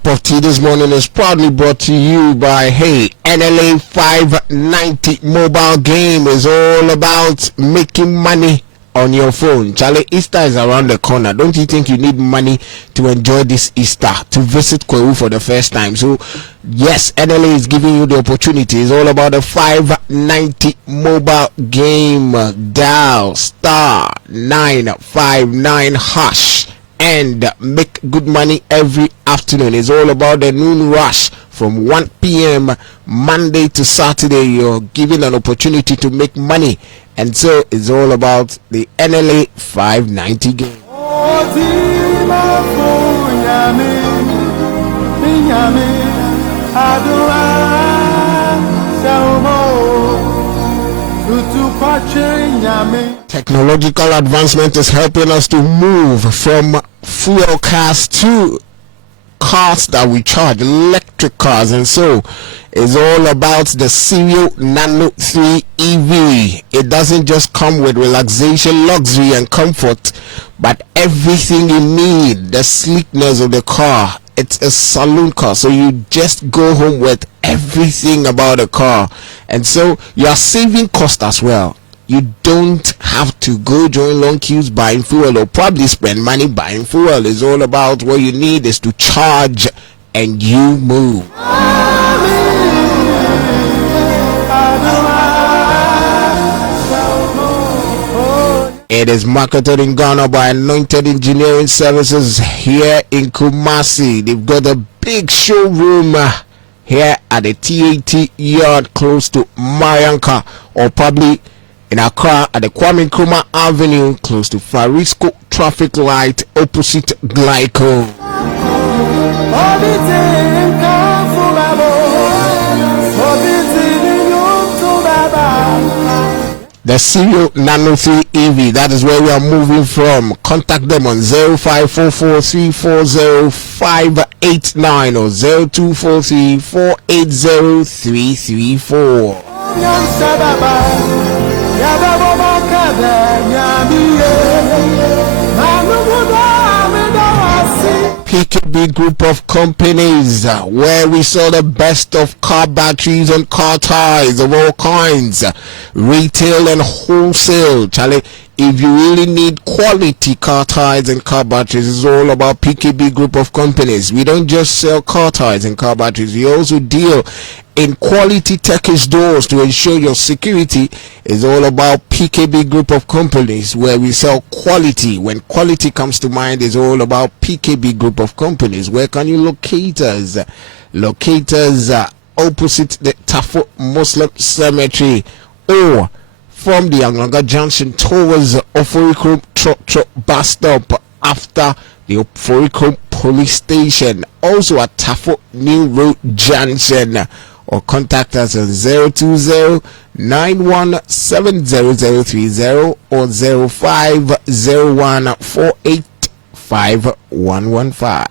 cup of tea this morning is proudly brought to you by NLA 590 mobile game is all about making money on your phone. Charlie, Easter is around the corner. Don't you think you need money to enjoy this Easter, to visit Kwewu for the first time? So yes, NLA is giving you the opportunity. It's all about the 590 mobile game. Dial *959# and make good money every afternoon. It's all about the noon rush from 1 p.m. Monday to Saturday. You're given an opportunity to make money, and so it's all about the NLA 590 game. Technological advancement is helping us to move from fuel cars to cars that we charge, electric cars, and so it's all about the Serial Nano 3 EV. It doesn't just come with relaxation, luxury, and comfort, but everything you need. The sleekness of the car. It's a saloon car, so you just go home with everything about the car, and so you are saving cost as well. You don't have to go join long queues buying fuel or probably spend money buying fuel. It's all about what you need is to charge and you move. It is marketed in Ghana by Anointed Engineering Services here in Kumasi. They've got a big showroom here at the TAT yard close to Marianka, or probably in Accra at the Kwame Nkrumah Avenue close to Farisco traffic light opposite Glyco. The Serial Nano 3 EV, that is where we are moving from. Contact them on 0544340589 or 0243480334. PKB Group of Companies, where we sell the best of car batteries and car tires of all kinds, retail and wholesale. Charlie, if you really need quality car tires and car batteries, it's all about PKB Group of Companies. We don't just sell car tires and car batteries, we also deal in quality Turkish doors to ensure your security. Is all about PKB Group of Companies, where we sell quality. When quality comes to mind, is all about PKB Group of Companies. Where can you locate us? Locate us opposite the Tafo Muslim Cemetery, or from the Anglanga Junction towards the Oforikrom Trotro bus stop after the Oforikrom police station. Also at Tafo New Road Junction. Or contact us on 020-917030 or 0501485115.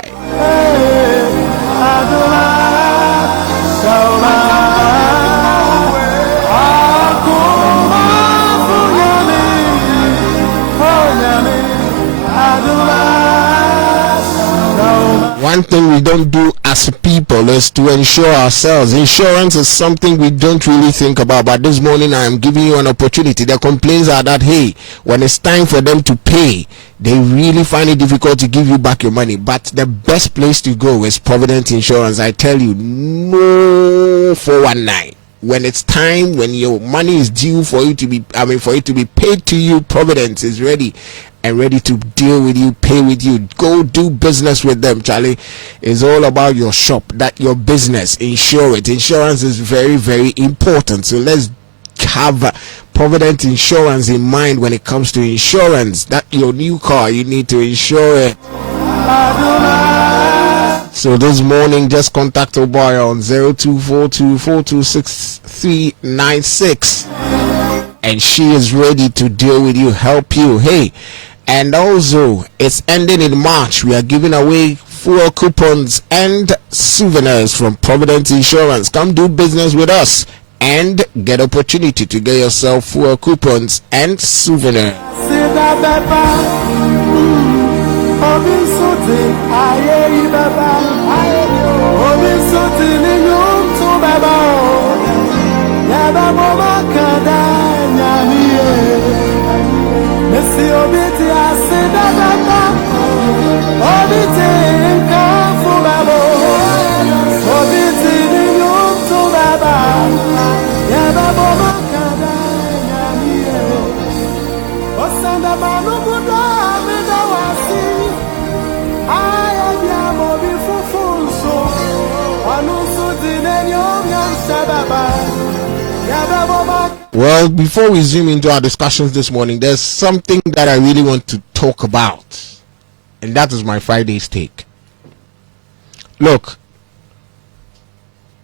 One thing we don't do as people is to insure ourselves. Insurance is something we don't really think about, but this morning I am giving you an opportunity. The complaints are that, hey, when it's time for them to pay, they really find it difficult to give you back your money. But the best place to go is Provident Insurance. I tell you, no 419. When it's time, when your money is due for it to be paid to you, Providence is ready and ready to deal with you, pay with you. Go do business with them, Charlie. It's all about your shop, that your business. Insure it. Insurance is very, very important. So let's have Provident Insurance in mind when it comes to insurance. That your new car, you need to insure it. So this morning, just contact Obaya on 0242426396, and she is ready to deal with you, help you. Hey, and also it's ending in March. We are giving away fuel coupons and souvenirs from Provident Insurance. Come do business with us and get opportunity to get yourself fuel coupons and souvenirs. Well, before we zoom into our discussions this morning, there's something that I really want to talk about, and that is my Friday's take. Look,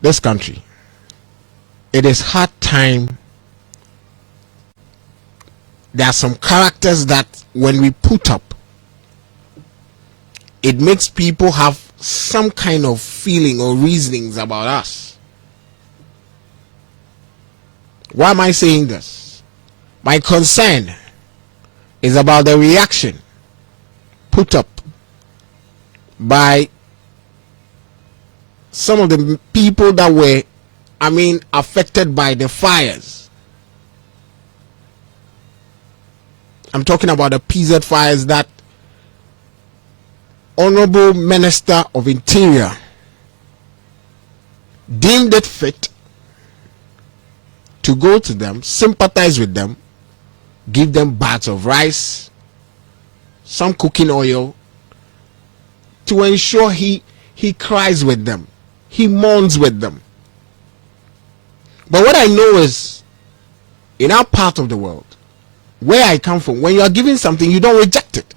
this country, it is hard time. There are some characters that when we put up, it makes people have some kind of feeling or reasonings about us. Why am I saying this? My concern is about the reaction put up by some of the people that were, affected by the fires. I'm talking about the PZ fires that Honorable Minister of Interior deemed it fit to go to them, sympathize with them, give them bags of rice, some cooking oil, to ensure he cries with them, he mourns with them. But what I know is, in our part of the world, where I come from, when you are given something, you don't reject it.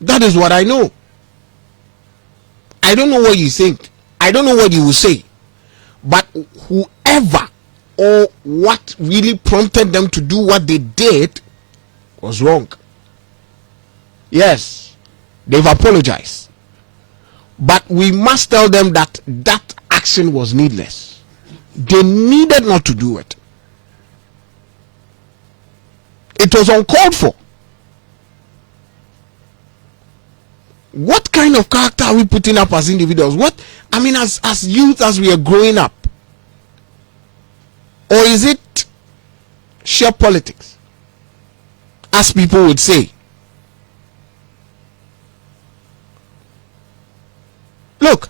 That is what I know. I don't know what you think. I don't know what you will say. But whoever or what really prompted them to do what they did was wrong. Yes, they've apologized. But we must tell them that that action was needless. They needed not to do it. It was uncalled for. What kind of character are we putting up as individuals? As youth, as we are growing up? Or is it sheer politics, as people would say? Look,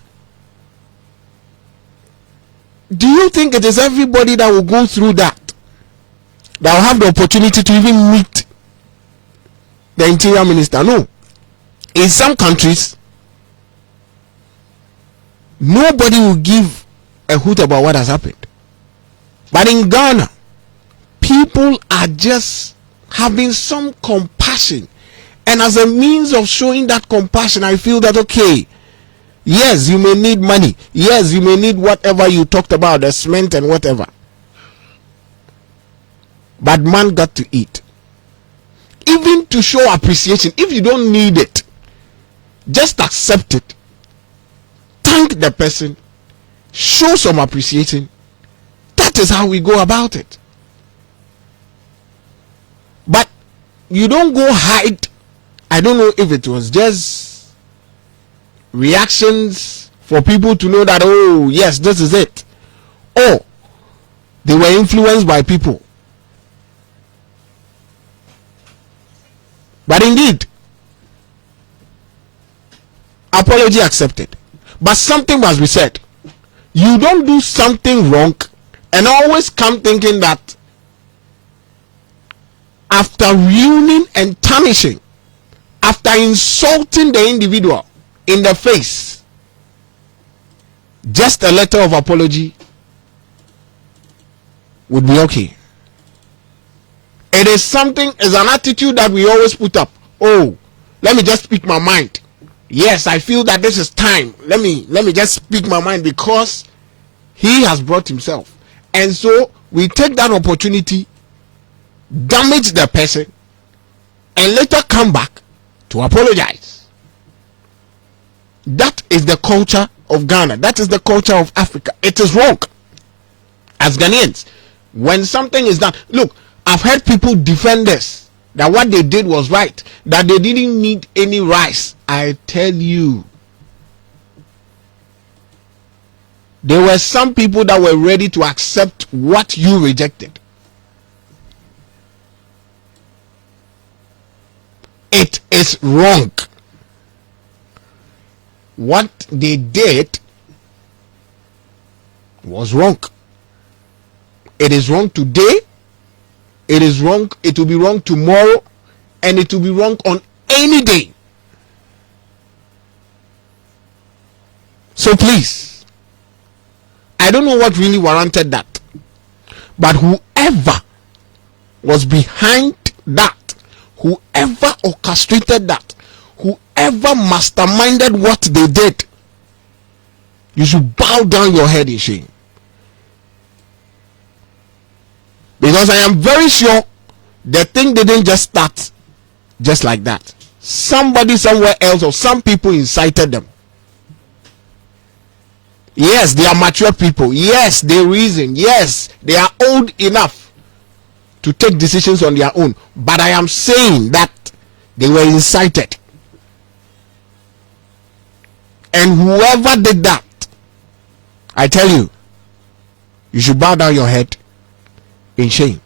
do you think it is everybody that will go through that will have the opportunity to even meet the interior minister? No. In some countries, nobody will give a hoot about what has happened. But in Ghana, people are just having some compassion. And as a means of showing that compassion, I feel that, okay, yes, you may need money. Yes, you may need whatever you talked about, the cement and whatever. But man got to eat. Even to show appreciation, if you don't need it, just accept it. Thank the person. Show some appreciation. That is how we go about it. But you don't go hide. I don't know if it was just reactions for people to know that, oh, yes, this is it. Or they were influenced by people. But indeed, apology accepted. But something must be said. You don't do something wrong and always come thinking that after ruining and tarnishing, after insulting the individual in the face, just a letter of apology would be okay. It is something, is an attitude that we always put up. Oh, let me just speak my mind. Yes, I feel that this is time. Let me just speak my mind because he has brought himself. And so we take that opportunity, damage the person, and later come back to apologize. That is the culture of Ghana. That is the culture of Africa. It is wrong. As Ghanaians, when something is done, look, I've heard people defend this, that what they did was right, that they didn't need any rice. I tell you, There were some people that were ready to accept what you rejected. It is wrong. What they did was wrong. It is wrong today. It is wrong. It will be wrong tomorrow. And it will be wrong on any day. So please, I don't know what really warranted that. But whoever was behind that, whoever orchestrated that, whoever masterminded what they did, you should bow down your head in shame. Because I am very sure the thing didn't just start just like that. Somebody somewhere else or some people incited them. Yes, they are mature people. Yes, they reason. Yes, they are old enough to take decisions on their own. But I am saying that they were incited. And whoever did that, I tell you, you should bow down your head in shame.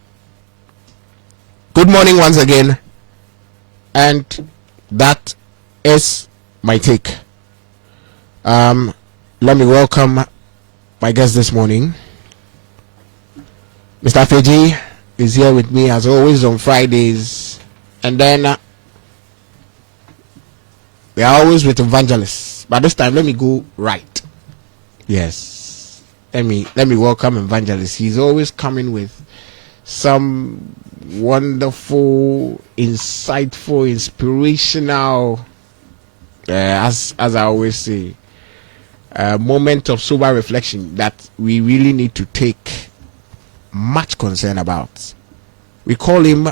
Good morning once again. And that is my take. Let me welcome my guest this morning. Mr. Feji is here with me as always on Fridays. And then we are always with evangelists. But this time let me go right. Yes. Let me welcome evangelist. He's always coming with some wonderful, insightful, inspirational, as I always say, moment of sober reflection that we really need to take much concern about. We call him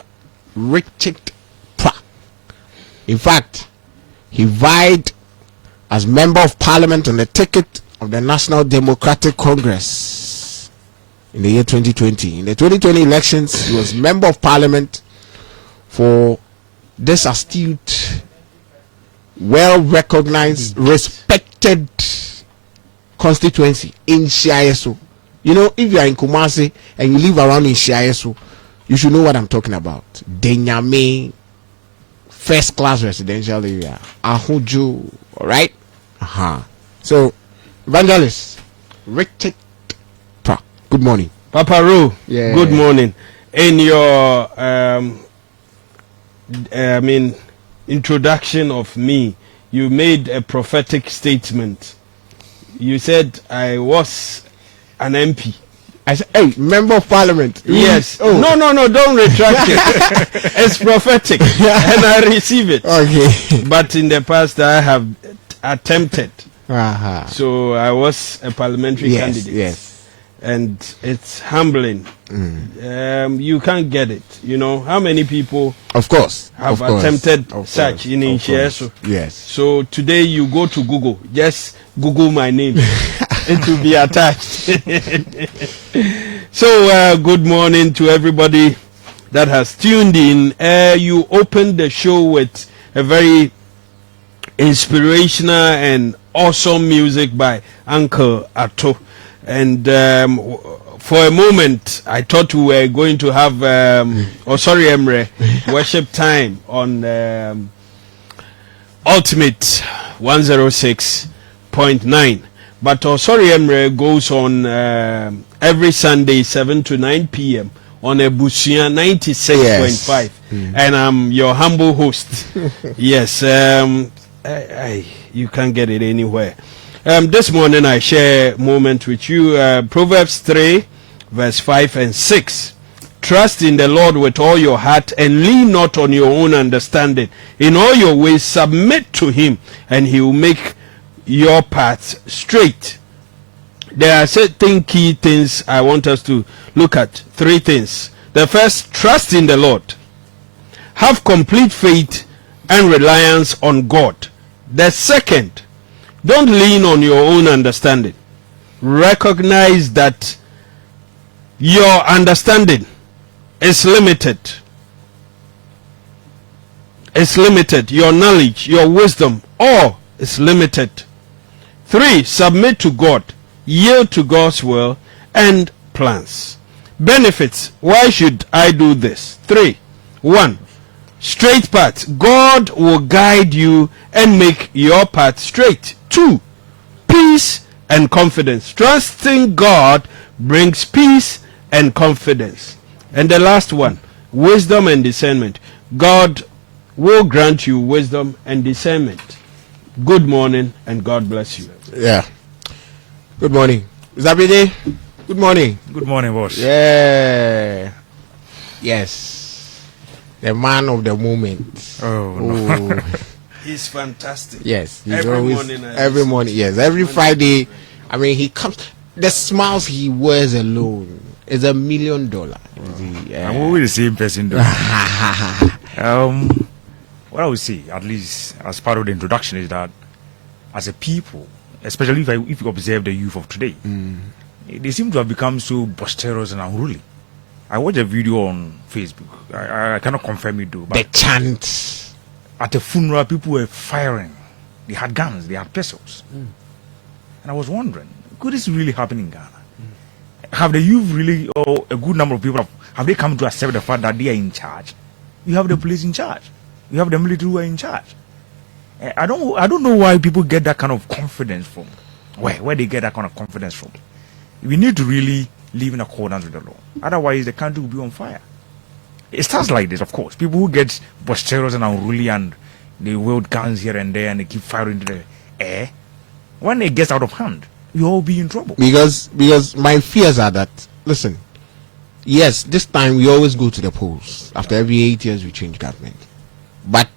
Richard Pratt. In fact, he vied as member of parliament on the ticket of the National Democratic Congress in the year 2020. In the 2020 elections, he was member of parliament for this astute, well-recognized, respected constituency in Shiayeso. You know, if you are in Kumasi and you live around in Shiayeso, you should know what I'm talking about. Denyame, first class residential area. Ahuju, alright? So, evangelist Richard Pratt, good morning. Papa Ro, Yeah. Good morning. In your introduction of me, you made a prophetic statement. You said I was an MP. I said, hey, member of parliament. Yes. Oh. No, don't retract it. It's prophetic. And I receive it. Okay. But in the past, I have attempted. Uh-huh. So I was a parliamentary candidate. Yes. And it's humbling. You can't get it. You know, how many people Of course. have of course, attempted of such course, in of Inshiaso? course. Yes. So today you go to Google, just Google my name. It will be attached. So good morning to everybody that has tuned in. You opened the show with a very inspirational and awesome music by Uncle Atto. And for a moment, I thought we were going to have, Emre, worship time on Ultimate 106.9. But Emre goes on every Sunday, 7 to 9 p.m. on Ebusia 96.5. Yes. And I'm your humble host. Yes, you can't get it anywhere. This morning I share a moment with you. Proverbs 3, verse 5 and 6. Trust in the Lord with all your heart and lean not on your own understanding. In all your ways submit to him and he will make your paths straight. There are certain key things I want us to look at. 3 things. The first, trust in the Lord. Have complete faith and reliance on God. The second, don't lean on your own understanding. Recognize that your understanding is limited. It's limited. Your knowledge, your wisdom, all is limited. 3, submit to God. yield to God's will and plans. Benefits. Why should I do this? 3. 1. Straight path. God will guide you and make your path straight. 2. Peace and confidence. Trusting God brings peace and confidence. And the last one, wisdom and discernment. God will grant you wisdom and discernment. Good morning and God bless you. Yeah. Good morning. Is that BD? Good morning. Good morning, boss. Yeah. Yes. The man of the moment. Oh, no. He's fantastic. Yes. He's Every always, morning. Every morning. Yes. Every Friday. I mean, he comes. The smiles he wears alone is $1 million. I'm always the same person, though. What I would say, at least as part of the introduction, is that as a people, especially if you observe the youth of today, they seem to have become so boisterous and unruly. I watched a video on Facebook. I cannot confirm it, though. But the chant. at a funeral, people were firing. They had guns, they had pistols. And I was wondering, could this really happen in Ghana? Have the youth really, or a good number of people, have they come to accept the fact that they are in charge? You have the police in charge. You have the military who are in charge. I don't know why people get that kind of confidence from. Where they get that kind of confidence from. We need to really live in accordance with the law. Otherwise, the country will be on fire. It starts like this, of course. People who get boisterous and unruly and they wield guns here and there and they keep firing into the air. When it gets out of hand, you all be in trouble. Because my fears are that, listen, yes, this time we always go to the polls. After every 8 years, we change government. But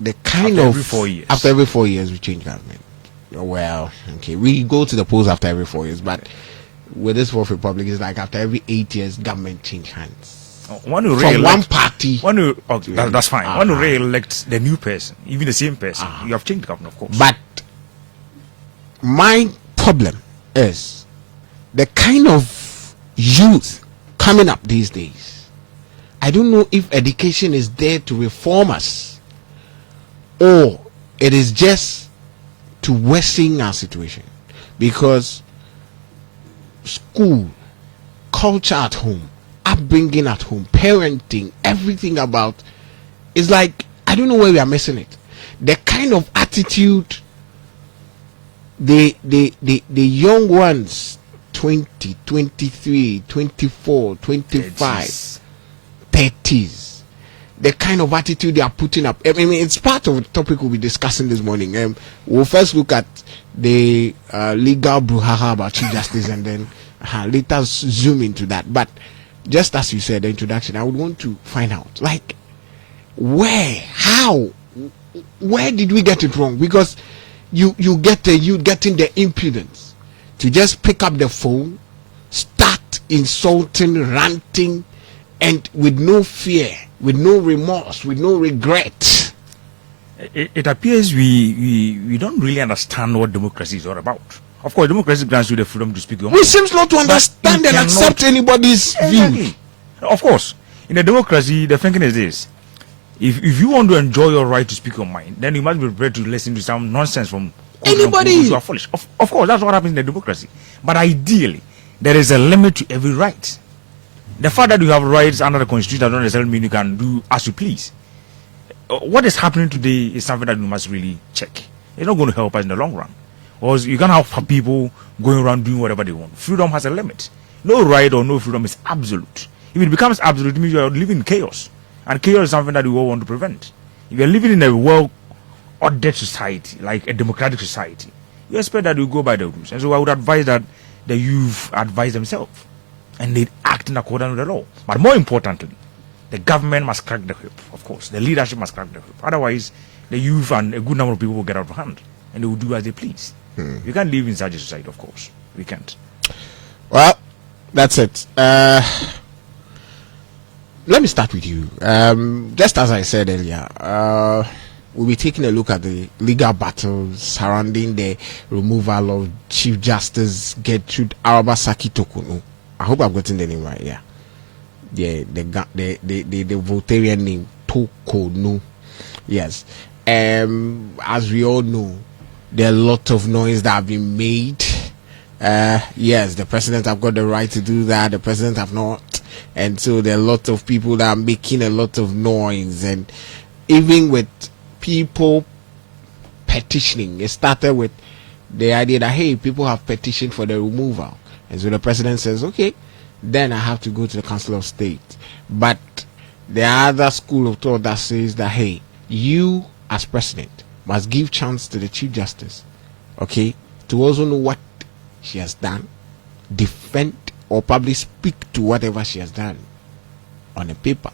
the kind After of... every 4 years. After every 4 years, we change government. Well, okay, we go to the polls after every 4 years, but with this Fourth Republic, it's like after every 8 years, government change hands. When you From one party. That's fine. When you re-elect the new person, even the same person, you have changed government, of course. But my problem is the kind of youth coming up these days. I don't know if education is there to reform us or it is just to worsen our situation, because school, culture at home, upbringing at home, parenting, everything about is like, I don't know where we are missing it. The kind of attitude the young ones, 20, 23, 24, 25, 30s, the kind of attitude they are putting up. I mean, it's part of the topic we'll be discussing this morning. We'll first look at the legal brouhaha about Chief Justice and then later zoom into that. But just as you said, the introduction, I would want to find out, like, where did we get it wrong? Because you getting the impudence to just pick up the phone, start insulting, ranting, and with no fear, with no remorse, with no regret. It appears we don't really understand what democracy is all about. Of course, democracy grants you the freedom to speak your mind. We seems not to understand and accept anybody's view. Of course, in a democracy, the thinking is this: if you want to enjoy your right to speak your mind, then you must be prepared to listen to some nonsense from anybody who are foolish. Of course, that's what happens in a democracy. But ideally, there is a limit to every right. The fact that you have rights under the Constitution does not necessarily mean you can do as you please. What is happening today is something that we must really check. It's not going to help us in the long run. Or you can't have people going around doing whatever they want. Freedom has a limit. No right or no freedom is absolute. If it becomes absolute, it means you are living in chaos. And chaos is something that we all want to prevent. If you are living in a well-ordered society, like a democratic society, you expect that you go by the rules. And so I would advise that the youth advise themselves and they act in accordance with the law. But more importantly, the government must crack the whip, of course. The leadership must crack the whip. Otherwise, the youth and a good number of people will get out of hand and they will do as they please. We can't live in such a society, of course. We can't. Well, that's it. Let me start with you. Just as I said earlier, we'll be taking a look at the legal battles surrounding the removal of Chief Justice Gertrude Arabasaki Tokunu. I hope I've gotten the name right. Yeah, the Voltairean name Tokunu. Yes. As we all know, there are a lot of noise that have been made yes, the president have got the right to do that. The president have not, and so there are a lot of people that are making a lot of noise, and even with people petitioning, it started with the idea that hey, people have petitioned for the removal, and so the president says, okay, then I have to go to the Council of State. But the other school of thought that says that hey, you as president must give chance to the Chief Justice, okay, to also know what she has done, defend or probably speak to whatever she has done on a paper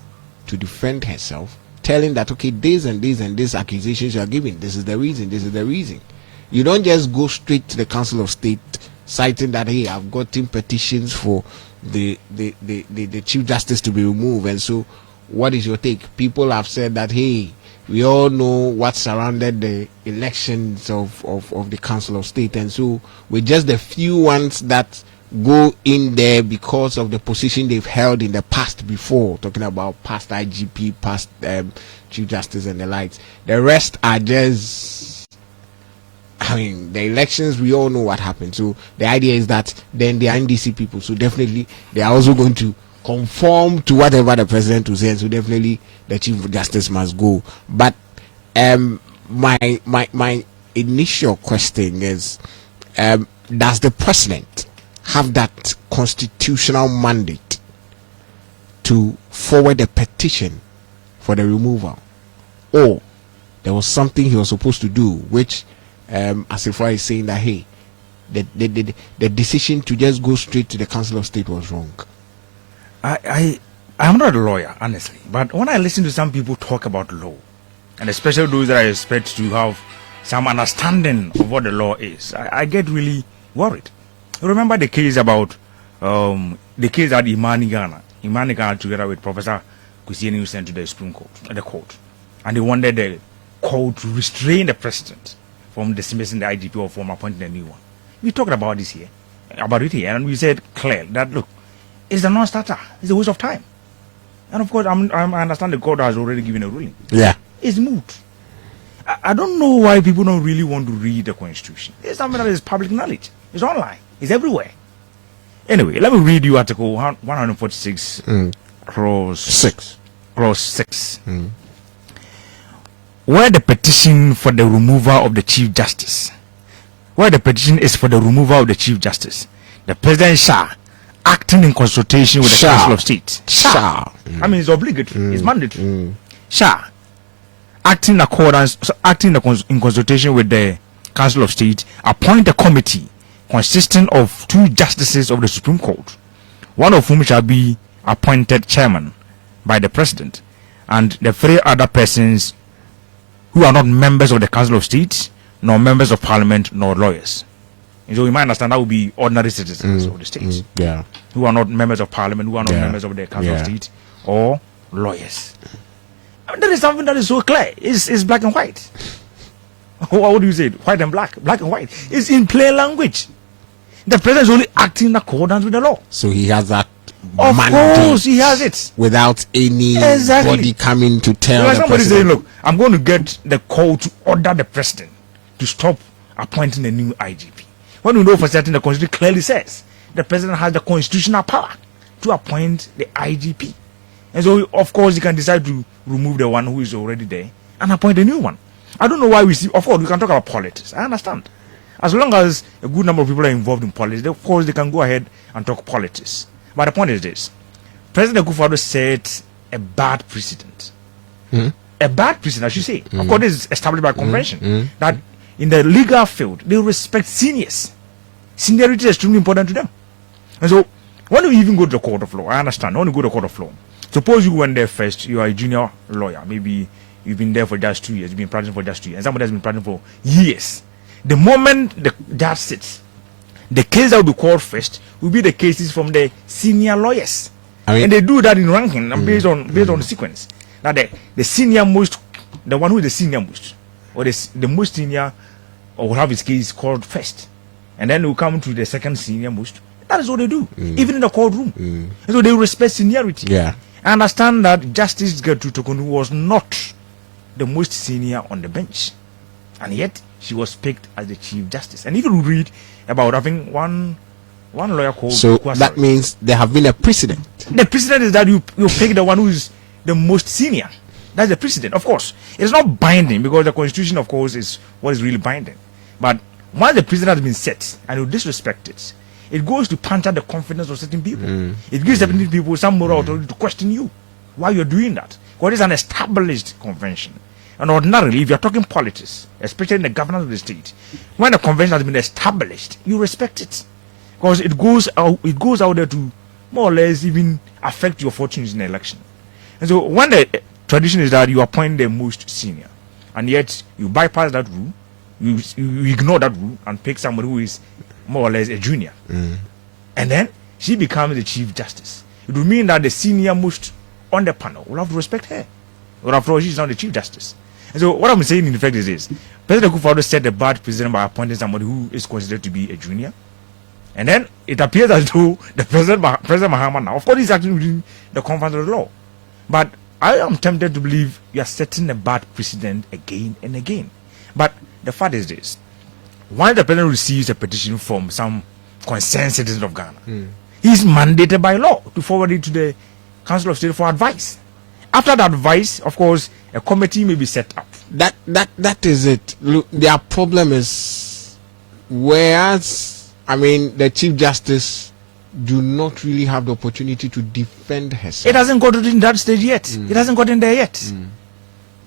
to defend herself, telling that okay, this and this and this accusations you are giving, this is the reason, this is the reason. You don't just go straight to the Council of State citing that hey, I've gotten petitions for the Chief Justice to be removed, and so what is your take? People have said that hey, we all know what surrounded the elections of the Council of State, and so with just the few ones that go in there because of the position they've held in the past before, talking about past IGP, past Chief Justice and the likes, the rest are just, I mean, the elections, we all know what happened. So the idea is that then they are NDC people, so definitely they are also going to conform to whatever the president will say, and so definitely the Chief Justice must go. But my initial question is, does the president have that constitutional mandate to forward a petition for the removal, or there was something he was supposed to do which Asifua is saying that hey, the decision to just go straight to the Council of State was wrong? I'm not a lawyer, honestly, but when I listen to some people talk about law, and especially those that I expect to have some understanding of what the law is, I get really worried. Remember the case about the case at Imani Ghana together with Professor Kusieni, was sent to the Supreme Court, the court, and they wanted the court to restrain the president from dismissing the IGP or from appointing a new one. We talked about this here, and we said clearly that look, it's a non-starter. It's a waste of time. And of course, I understand the court has already given a ruling. Yeah. It's moot. I don't know why people don't really want to read the Constitution. It's something that is public knowledge. It's online. It's everywhere. Anyway, let me read you Article 146, Clause 6. Clause 6. Where the petition for the removal of the Chief Justice, where the petition is for the removal of the Chief Justice, the President shall, acting in consultation with the Council of State, shall. I mean, it's obligatory. It's mandatory. Shall, acting in consultation with the Council of State, appoint a committee consisting of 2 justices of the Supreme Court, one of whom shall be appointed chairman by the President, and the 3 other persons who are not members of the Council of State, nor members of Parliament, nor lawyers. And so you might understand that would be ordinary citizens of the state, who are not members of Parliament, who are not members of the Council of State, or lawyers. I mean, that is something that is so clear. It's black and white. What do you say? White and black. Black and white. It's in plain language. The president is only acting in accordance with the law. So he has that Of course, he has it. Without anybody coming to tell like the somebody president. saying, look, I'm going to get the call to order the president to stop appointing a new IGP. When we know for certain the Constitution clearly says the president has the constitutional power to appoint the IGP. And so, of course, he can decide to remove the one who is already there and appoint a new one. I don't know why we see, of course, we can talk about politics. I understand. As long as a good number of people are involved in politics, of course, they can go ahead and talk politics. But the point is this. President Akufo-Addo set a bad precedent. A bad precedent, I should say. Of course, this is established by convention. That in the legal field, they respect seniors. Seniority is extremely important to them. And so, when you even go to the court of law, I understand, when you go to the court of law, suppose you went there first, you are a junior lawyer, maybe you've been there for just 2 years, you've been practicing for just 2 years, and somebody has been practicing for years. The moment the judge sits, the case that will be called first will be the cases from the senior lawyers. And they do that in ranking based on the sequence. Now the senior most, the one who is the senior most, or the most senior, or will have his case called first. And then will come to the second senior most. That is what they do, even in the courtroom. And so they respect seniority. Yeah. I understand that Justice Gertrude Tokonu was not the most senior on the bench. And yet, she was picked as the Chief Justice. And if you read about, I think, one lawyer called... So that means there have been a precedent. The precedent is that you pick the one who is the most senior. That's the precedent. Of course, it's not binding because the Constitution, of course, is what is really binding. But once the precedent has been set and you disrespect it, it goes to puncture the confidence of certain people. It gives certain people some moral authority to question you why you're doing that. Because it's an established convention. And ordinarily, if you're talking politics, especially in the governance of the state, when a convention has been established, you respect it. Because it goes out there to more or less even affect your fortunes in the election. And so when the tradition is that you appoint the most senior, and yet you bypass that rule, you ignore that rule and pick somebody who is more or less a junior. And then she becomes the Chief Justice. It would mean that the senior most on the panel will have to respect her. Or after all, she's not the Chief Justice. And so what I'm saying in effect is this. President Kufuor set a bad precedent by appointing somebody who is considered to be a junior. And then it appears as though the President Mahama now, of course, he's acting within the confines of the law. But I am tempted to believe you are setting a bad precedent again and again. But the fact is this. Once the President receives a petition from some concerned citizen of Ghana, he is mandated by law to forward it to the Council of State for advice. After the advice, of course, a committee may be set up. That is it. Look, their problem is, whereas, I mean, the Chief Justice do not really have the opportunity to defend herself. It hasn't gotten in that stage yet. It hasn't gotten there yet.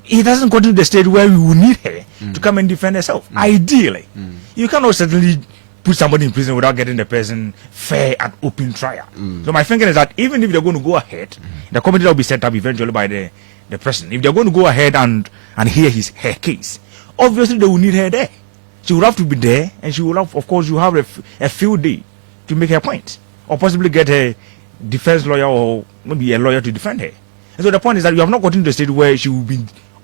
It hasn't gotten to the stage where we will need her to come and defend herself. Ideally, you cannot certainly put somebody in prison without getting the person fair and open trial. So my thinking is that even if they're going to go ahead, the committee will be set up eventually by the president. If they're going to go ahead and hear her case, obviously they will need her there. She will have to be there, and she will have, of course, you have a field day to make her point, or possibly get a defense lawyer or maybe a lawyer to defend her. And so the point is that you have not gotten to the stage where she will be,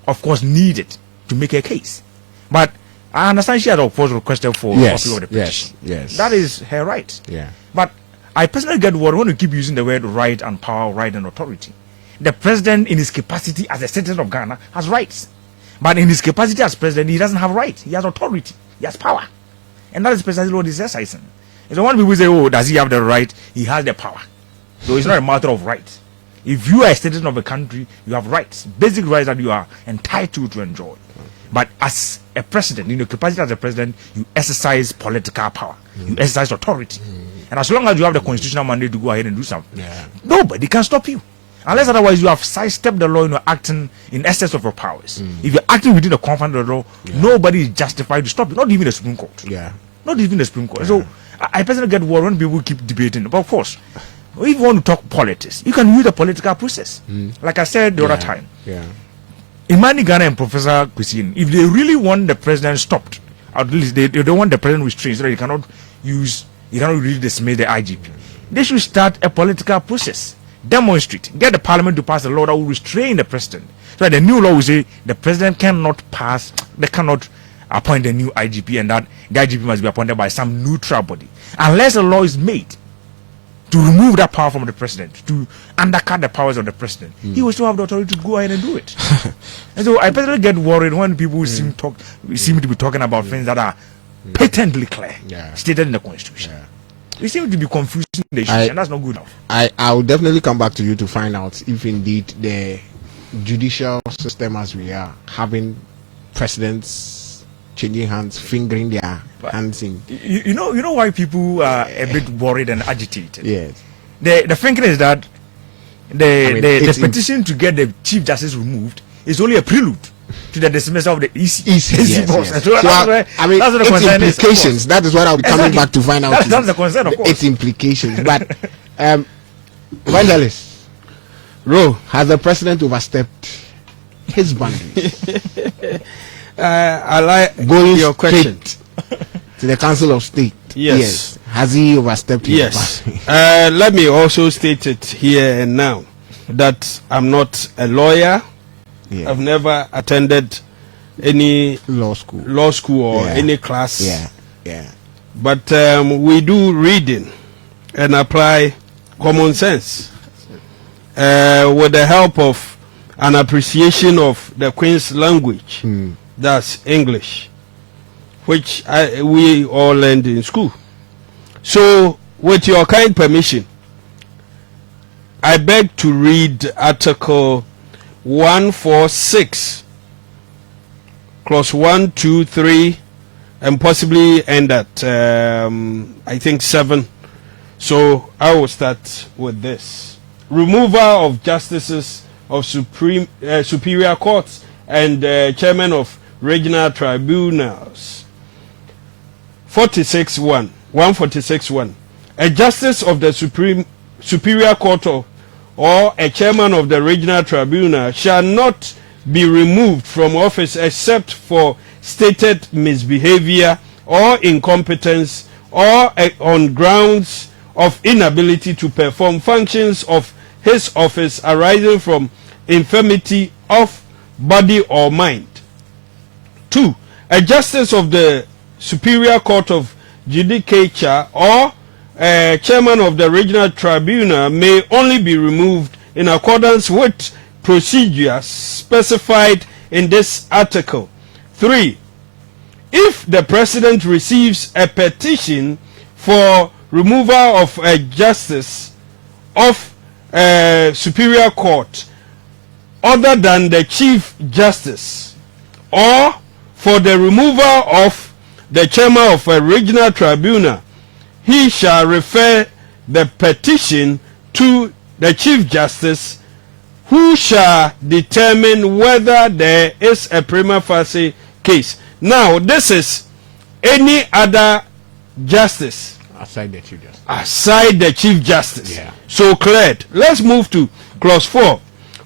of course, needed to make her case. But I understand she had, of course, requested for a copy of the petition. Yes. That is her right. Yeah. But I personally get worried when you keep using the word right and power, right and authority. The president, in his capacity as a citizen of Ghana, has rights. But in his capacity as president, he doesn't have rights. He has authority. He has power. And that is precisely what he's exercising. And so when people say, oh, does he have the right? He has the power. So it's not a matter of right. If you are a citizen of a country, you have rights, basic rights that you are entitled to enjoy. But as a president, in your capacity as a president, you exercise political power. You exercise authority. And as long as you have the constitutional mandate to go ahead and do something, nobody can stop you. Unless otherwise you have sidestepped the law and you're acting in excess of your powers. If you're acting within the confines of the law, nobody is justified to stop you. Not even the Supreme Court. Not even the Supreme Court. So I personally get worried when people keep debating. But of course, if you want to talk politics, you can use the political process. Like I said the other time. Imani Ghana and Professor Christine, if they really want the president stopped, at least they don't want the president restrained so that he cannot really dismiss the IGP. They should start a political process. Demonstrate, get the parliament to pass a law that will restrain the president. So that the new law will say the president cannot appoint a new IGP, and that the IGP must be appointed by some neutral body. Unless a law is made to remove that power from the president, to undercut the powers of the president, he will still have the authority to go ahead and do it. And so I personally get worried when people seem to be talking about things that are patently clear, stated in the Constitution. We seem to be confusing the issue, and that's not good enough. I will definitely come back to you to find out if indeed the judicial system as we are having presidents changing hands, fingering their hands in. You know why people are a bit worried and agitated? Yes. The thinking is that the petition to get the Chief Justice removed is only a prelude to the dismissal of the EC process. So that's the concern. Its implications. That is what I'll be coming back to find out. That's the concern, of course. Its implications. But, Evangelist, has the president overstepped his boundaries? I like going your question to the Council of State. Yes. Has he overstepped his boundaries? Let me also state it here and now that I'm not a lawyer. I've never attended any law school or any class. But we do reading and apply common sense with the help of an appreciation of the Queen's language. That's English. which we all learned in school. So, with your kind permission, I beg to read Article 146, clause 1, 2, 3, and possibly end at, I think, 7. So, I will start with this. Removal of justices of superior courts and chairman of regional tribunals. 146.1. A justice of the superior court or a chairman of the regional tribunal shall not be removed from office except for stated misbehavior or incompetence or on grounds of inability to perform functions of his office arising from infirmity of body or mind. 2. A justice of the superior court of judicature or a chairman of the regional tribunal may only be removed in accordance with procedures specified in this article. 3. If the president receives a petition for removal of a justice of a superior court other than the chief justice, or for the removal of the chairman of a regional tribunal, he shall refer the petition to the chief justice, who shall determine whether there is a prima facie case. Now, this is any other justice Aside the chief justice. aside the chief justice. Yeah. So cleared. Let's move to clause 4.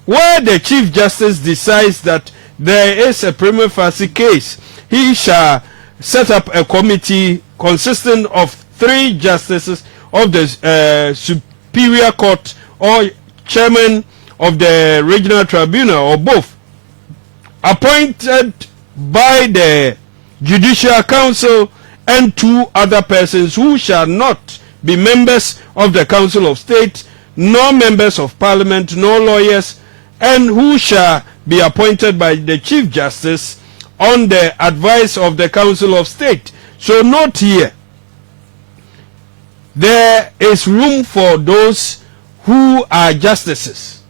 Where the chief justice decides that there is a prima facie case, he shall set up a committee consisting of 3 justices of the superior court or chairman of the regional tribunal, or both, appointed by the judicial council, and 2 other persons who shall not be members of the council of state, nor members of parliament, nor lawyers, and who shall be appointed by the chief justice on the advice of the council of state. So note here, there is room for those who are justices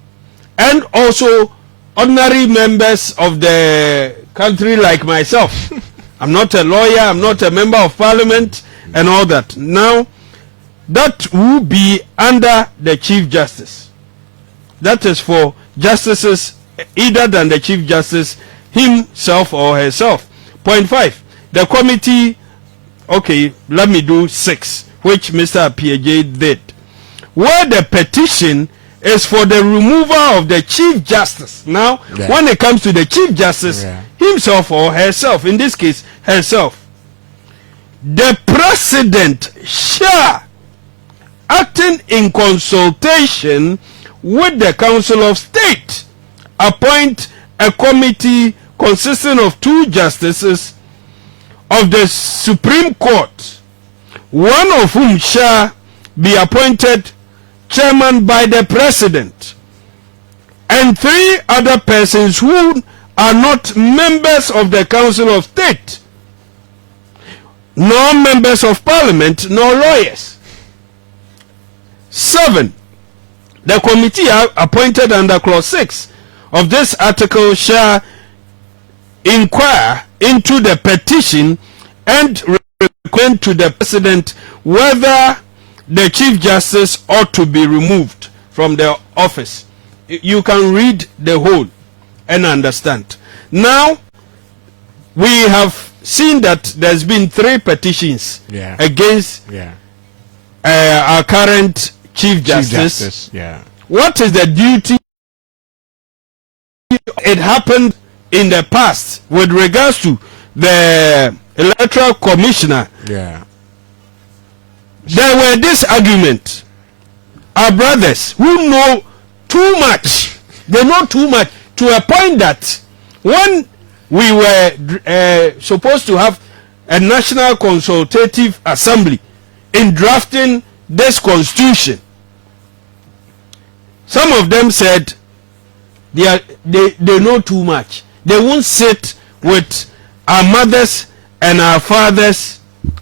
and also ordinary members of the country like myself. I'm not a lawyer, I'm not a member of parliament and all that. Now, that will be under the chief justice. That is for justices either than the chief justice himself or herself. Point 5. The committee, okay, let me do 6, which Mr. PJ did. Where the petition is for the removal of the chief justice. Now, when it comes to the chief justice himself or herself, in this case, herself, the president shall, acting in consultation with the council of state, appoint a committee consisting of 2 justices of the Supreme Court, one of whom shall be appointed chairman by the president, and 3 other persons who are not members of the council of state, nor members of parliament, nor lawyers. 7. The committee appointed under clause 6 of this article shall inquire into the petition and recommend to the president whether the chief justice ought to be removed from the office. You can read the whole and understand. Now, we have seen that there's been 3 petitions against our current chief justice. What is the duty? It happened in the past with regards to the electoral commissioner. There were this argument. Our brothers who know too much, they know too much to a point that when we were supposed to have a national consultative assembly in drafting this constitution, some of them said they know too much. They won't sit with our mothers and our fathers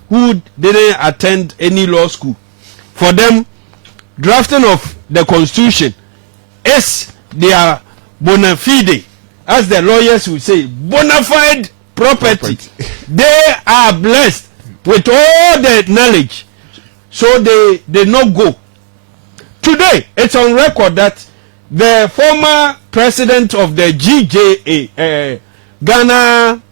who didn't attend any law school, for them, drafting of the constitution is their bona fide, as the lawyers will say, bona fide property. They are blessed with all the knowledge, so they not go. Today, it's on record that the former president of the GJA, Ghana,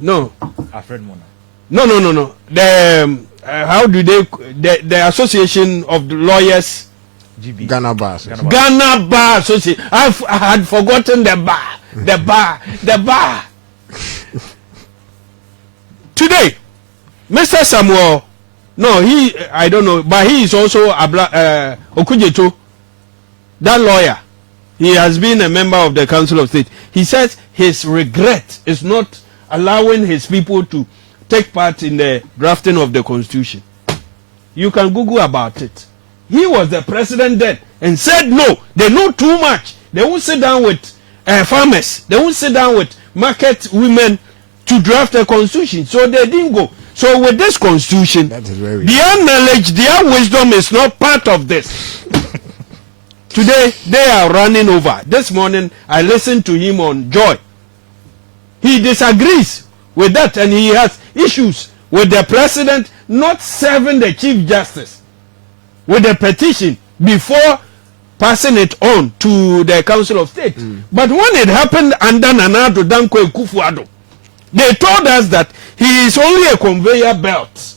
no. Alfred Mona. No. The how do they the Association of the Lawyers, GB. Ghana Bar. Ghana Bar Association. I had forgotten the bar. Today, Mr. Samuel, no, I don't know, but he is also Okujeto, that lawyer. He has been a member of the Council of State. He says his regret is not allowing his people to take part in the drafting of the Constitution. You can Google about it. He was the president then and said no, they know too much. They won't sit down with farmers. They won't sit down with market women to draft a constitution. So they didn't go. So with this constitution, their knowledge, their wisdom is not part of this. Today, they are running over. This morning, I listened to him on Joy. He disagrees with that, and he has issues with the president not serving the Chief Justice with the petition before passing it on to the Council of State. But when it happened under Nana Addo Dankwa Akufo-Addo, they told us that he is only a conveyor belt.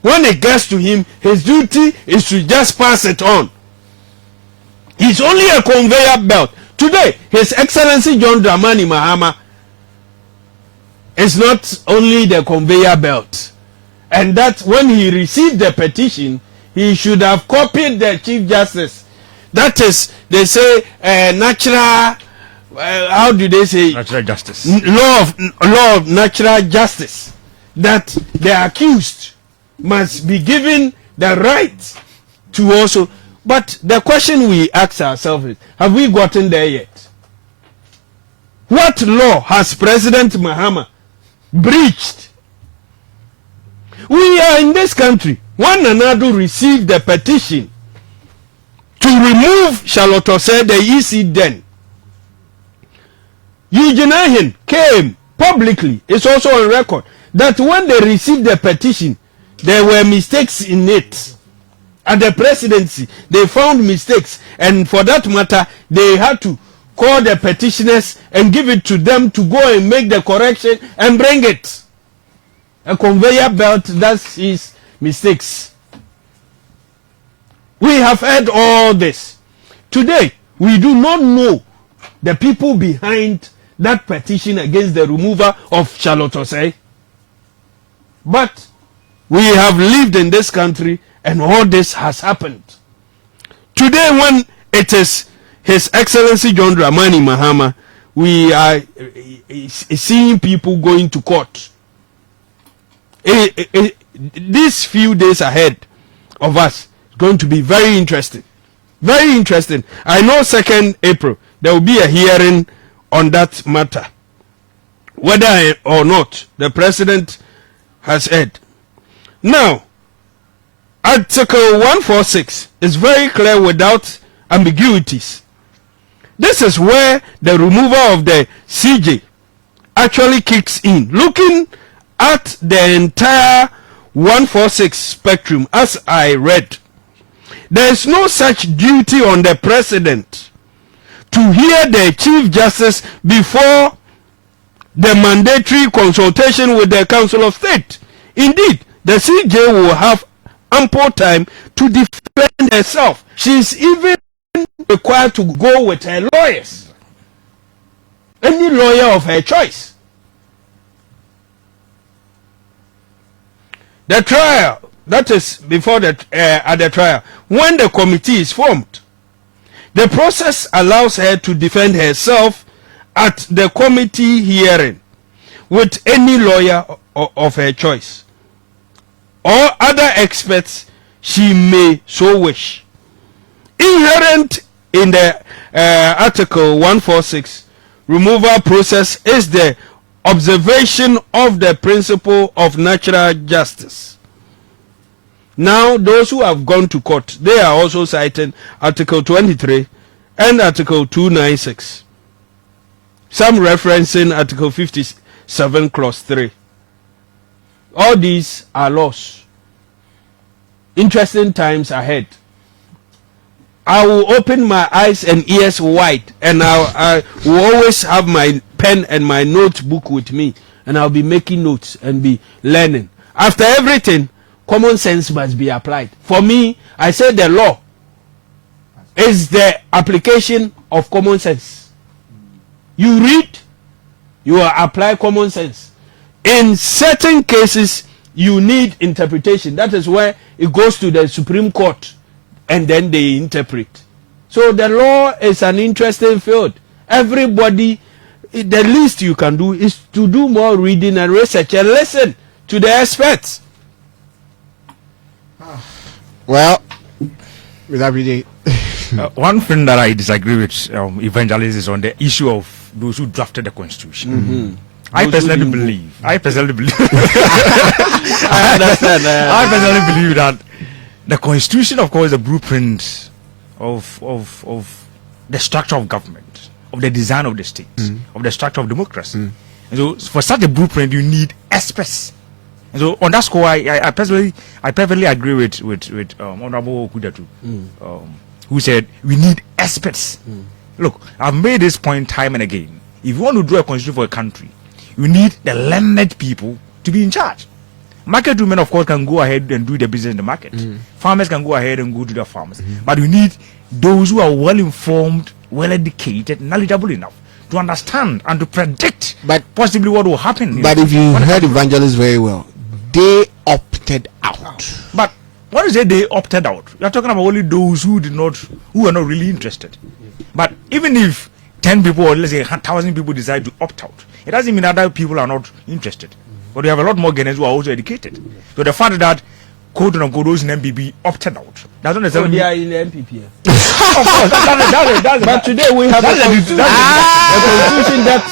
When it gets to him, his duty is to just pass it on. He's only a conveyor belt. Today, His Excellency John Dramani Mahama is not only the conveyor belt. And that when he received the petition, he should have copied the Chief Justice. That is, they say, natural, how do they say? Natural justice. Law of natural justice. That the accused must be given the right to also. But the question we ask ourselves is, have we gotten there yet? What law has President Mahama breached? We are in this country. One another received the petition to remove Charlotte Osei, the EC den. Eugene Ahin came publicly, it's also on record, that when they received the petition, there were mistakes in it. At the presidency, they found mistakes, and for that matter, they had to call the petitioners and give it to them to go and make the correction and bring it. A conveyor belt, that's his mistakes. We have heard all this. Today, we do not know the people behind that petition against the removal of Charlotte Osei. But we have lived in this country and all this has happened. Today, when it is His Excellency John Dramani Mahama, we are seeing people going to court. These few days ahead of us is going to be very interesting. Very interesting. I know 2nd April, there will be a hearing on that matter. Whether or not the president has heard. Now, Article 146 is very clear without ambiguities. This is where the removal of the CJ actually kicks in. Looking at the entire 146 spectrum, as I read, there is no such duty on the president to hear the Chief Justice before the mandatory consultation with the Council of State. Indeed, the CJ will have ample time to defend herself. She is even required to go with her lawyers. Any lawyer of her choice. The trial, that is before at the trial, when the committee is formed, the process allows her to defend herself at the committee hearing with any lawyer of her choice or other experts she may so wish. Inherent in the Article 146 removal process is the observation of the principle of natural justice. Now, those who have gone to court, they are also citing Article 23 and Article 296. Some referencing Article 57, Clause 3. All these are laws. Interesting times ahead. I will open my eyes and ears wide, and I will always have my pen and my notebook with me, and I'll be making notes and be learning. After everything, common sense must be applied. For me, I say the law is the application of common sense. You read, you apply common sense. In certain cases, you need interpretation. That is where it goes to the Supreme Court, and then they interpret. So the law is an interesting field. Everybody, the least you can do is to do more reading and research and listen to the experts. Well, with every one thing that I disagree with evangelists is on the issue of those who drafted the Constitution. Mm-hmm. I personally believe. I understand. I personally believe that the Constitution, of course, is a blueprint of the structure of government, of the design of the state, of the structure of democracy. And so, for such a blueprint, you need experts. And so, on that score, I perfectly agree with Honorable Kudatu, who said we need experts. Look, I've made this point time and again. If you want to draw a constitution for a country, you need the learned people to be in charge. Market women, of course, can go ahead and do their business in the market. Farmers can go ahead and go to their farms. But we need those who are well informed, well educated, knowledgeable enough to understand and to predict possibly what will happen. But if you heard evangelists very well, they opted out. But what is it they opted out? You are talking about only those who are not really interested. But even if 10 people or let's say 1,000 people decide to opt out, it doesn't mean other people are not interested. But we have a lot more Ghanaians who are also educated. So the fact that quote unquote those in MPP opted out doesn't necessarily they are in the MPP. Of course, that's but today we have a constitution that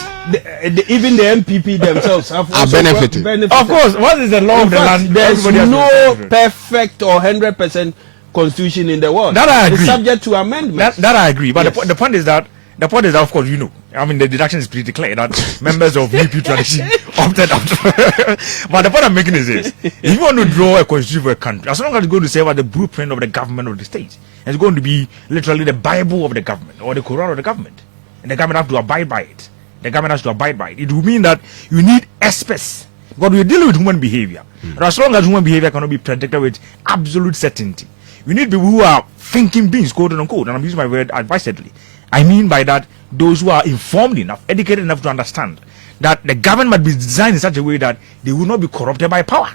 even the MPP themselves have benefited. Of course, what is the law of the land? There's no perfect or 100% constitution in the world. That I agree. It's subject to amendment. That I agree. But yes. the point is that, of course, I mean, the deduction is pretty clear that members of UP tradition opted out. But the point I'm making is this. If you want to draw a constitution for a country, as long as it's going to say about the blueprint of the government of the state, it's going to be literally the Bible of the government or the Quran of the government. And the government has to abide by it. It will mean that you need experts. Because we're dealing with human behavior. And as long as human behavior cannot be predicted with absolute certainty, we need people who are thinking beings, quote unquote, and I'm using my word advisedly. I mean by that, those who are informed enough, educated enough to understand that the government must be designed in such a way that they will not be corrupted by power.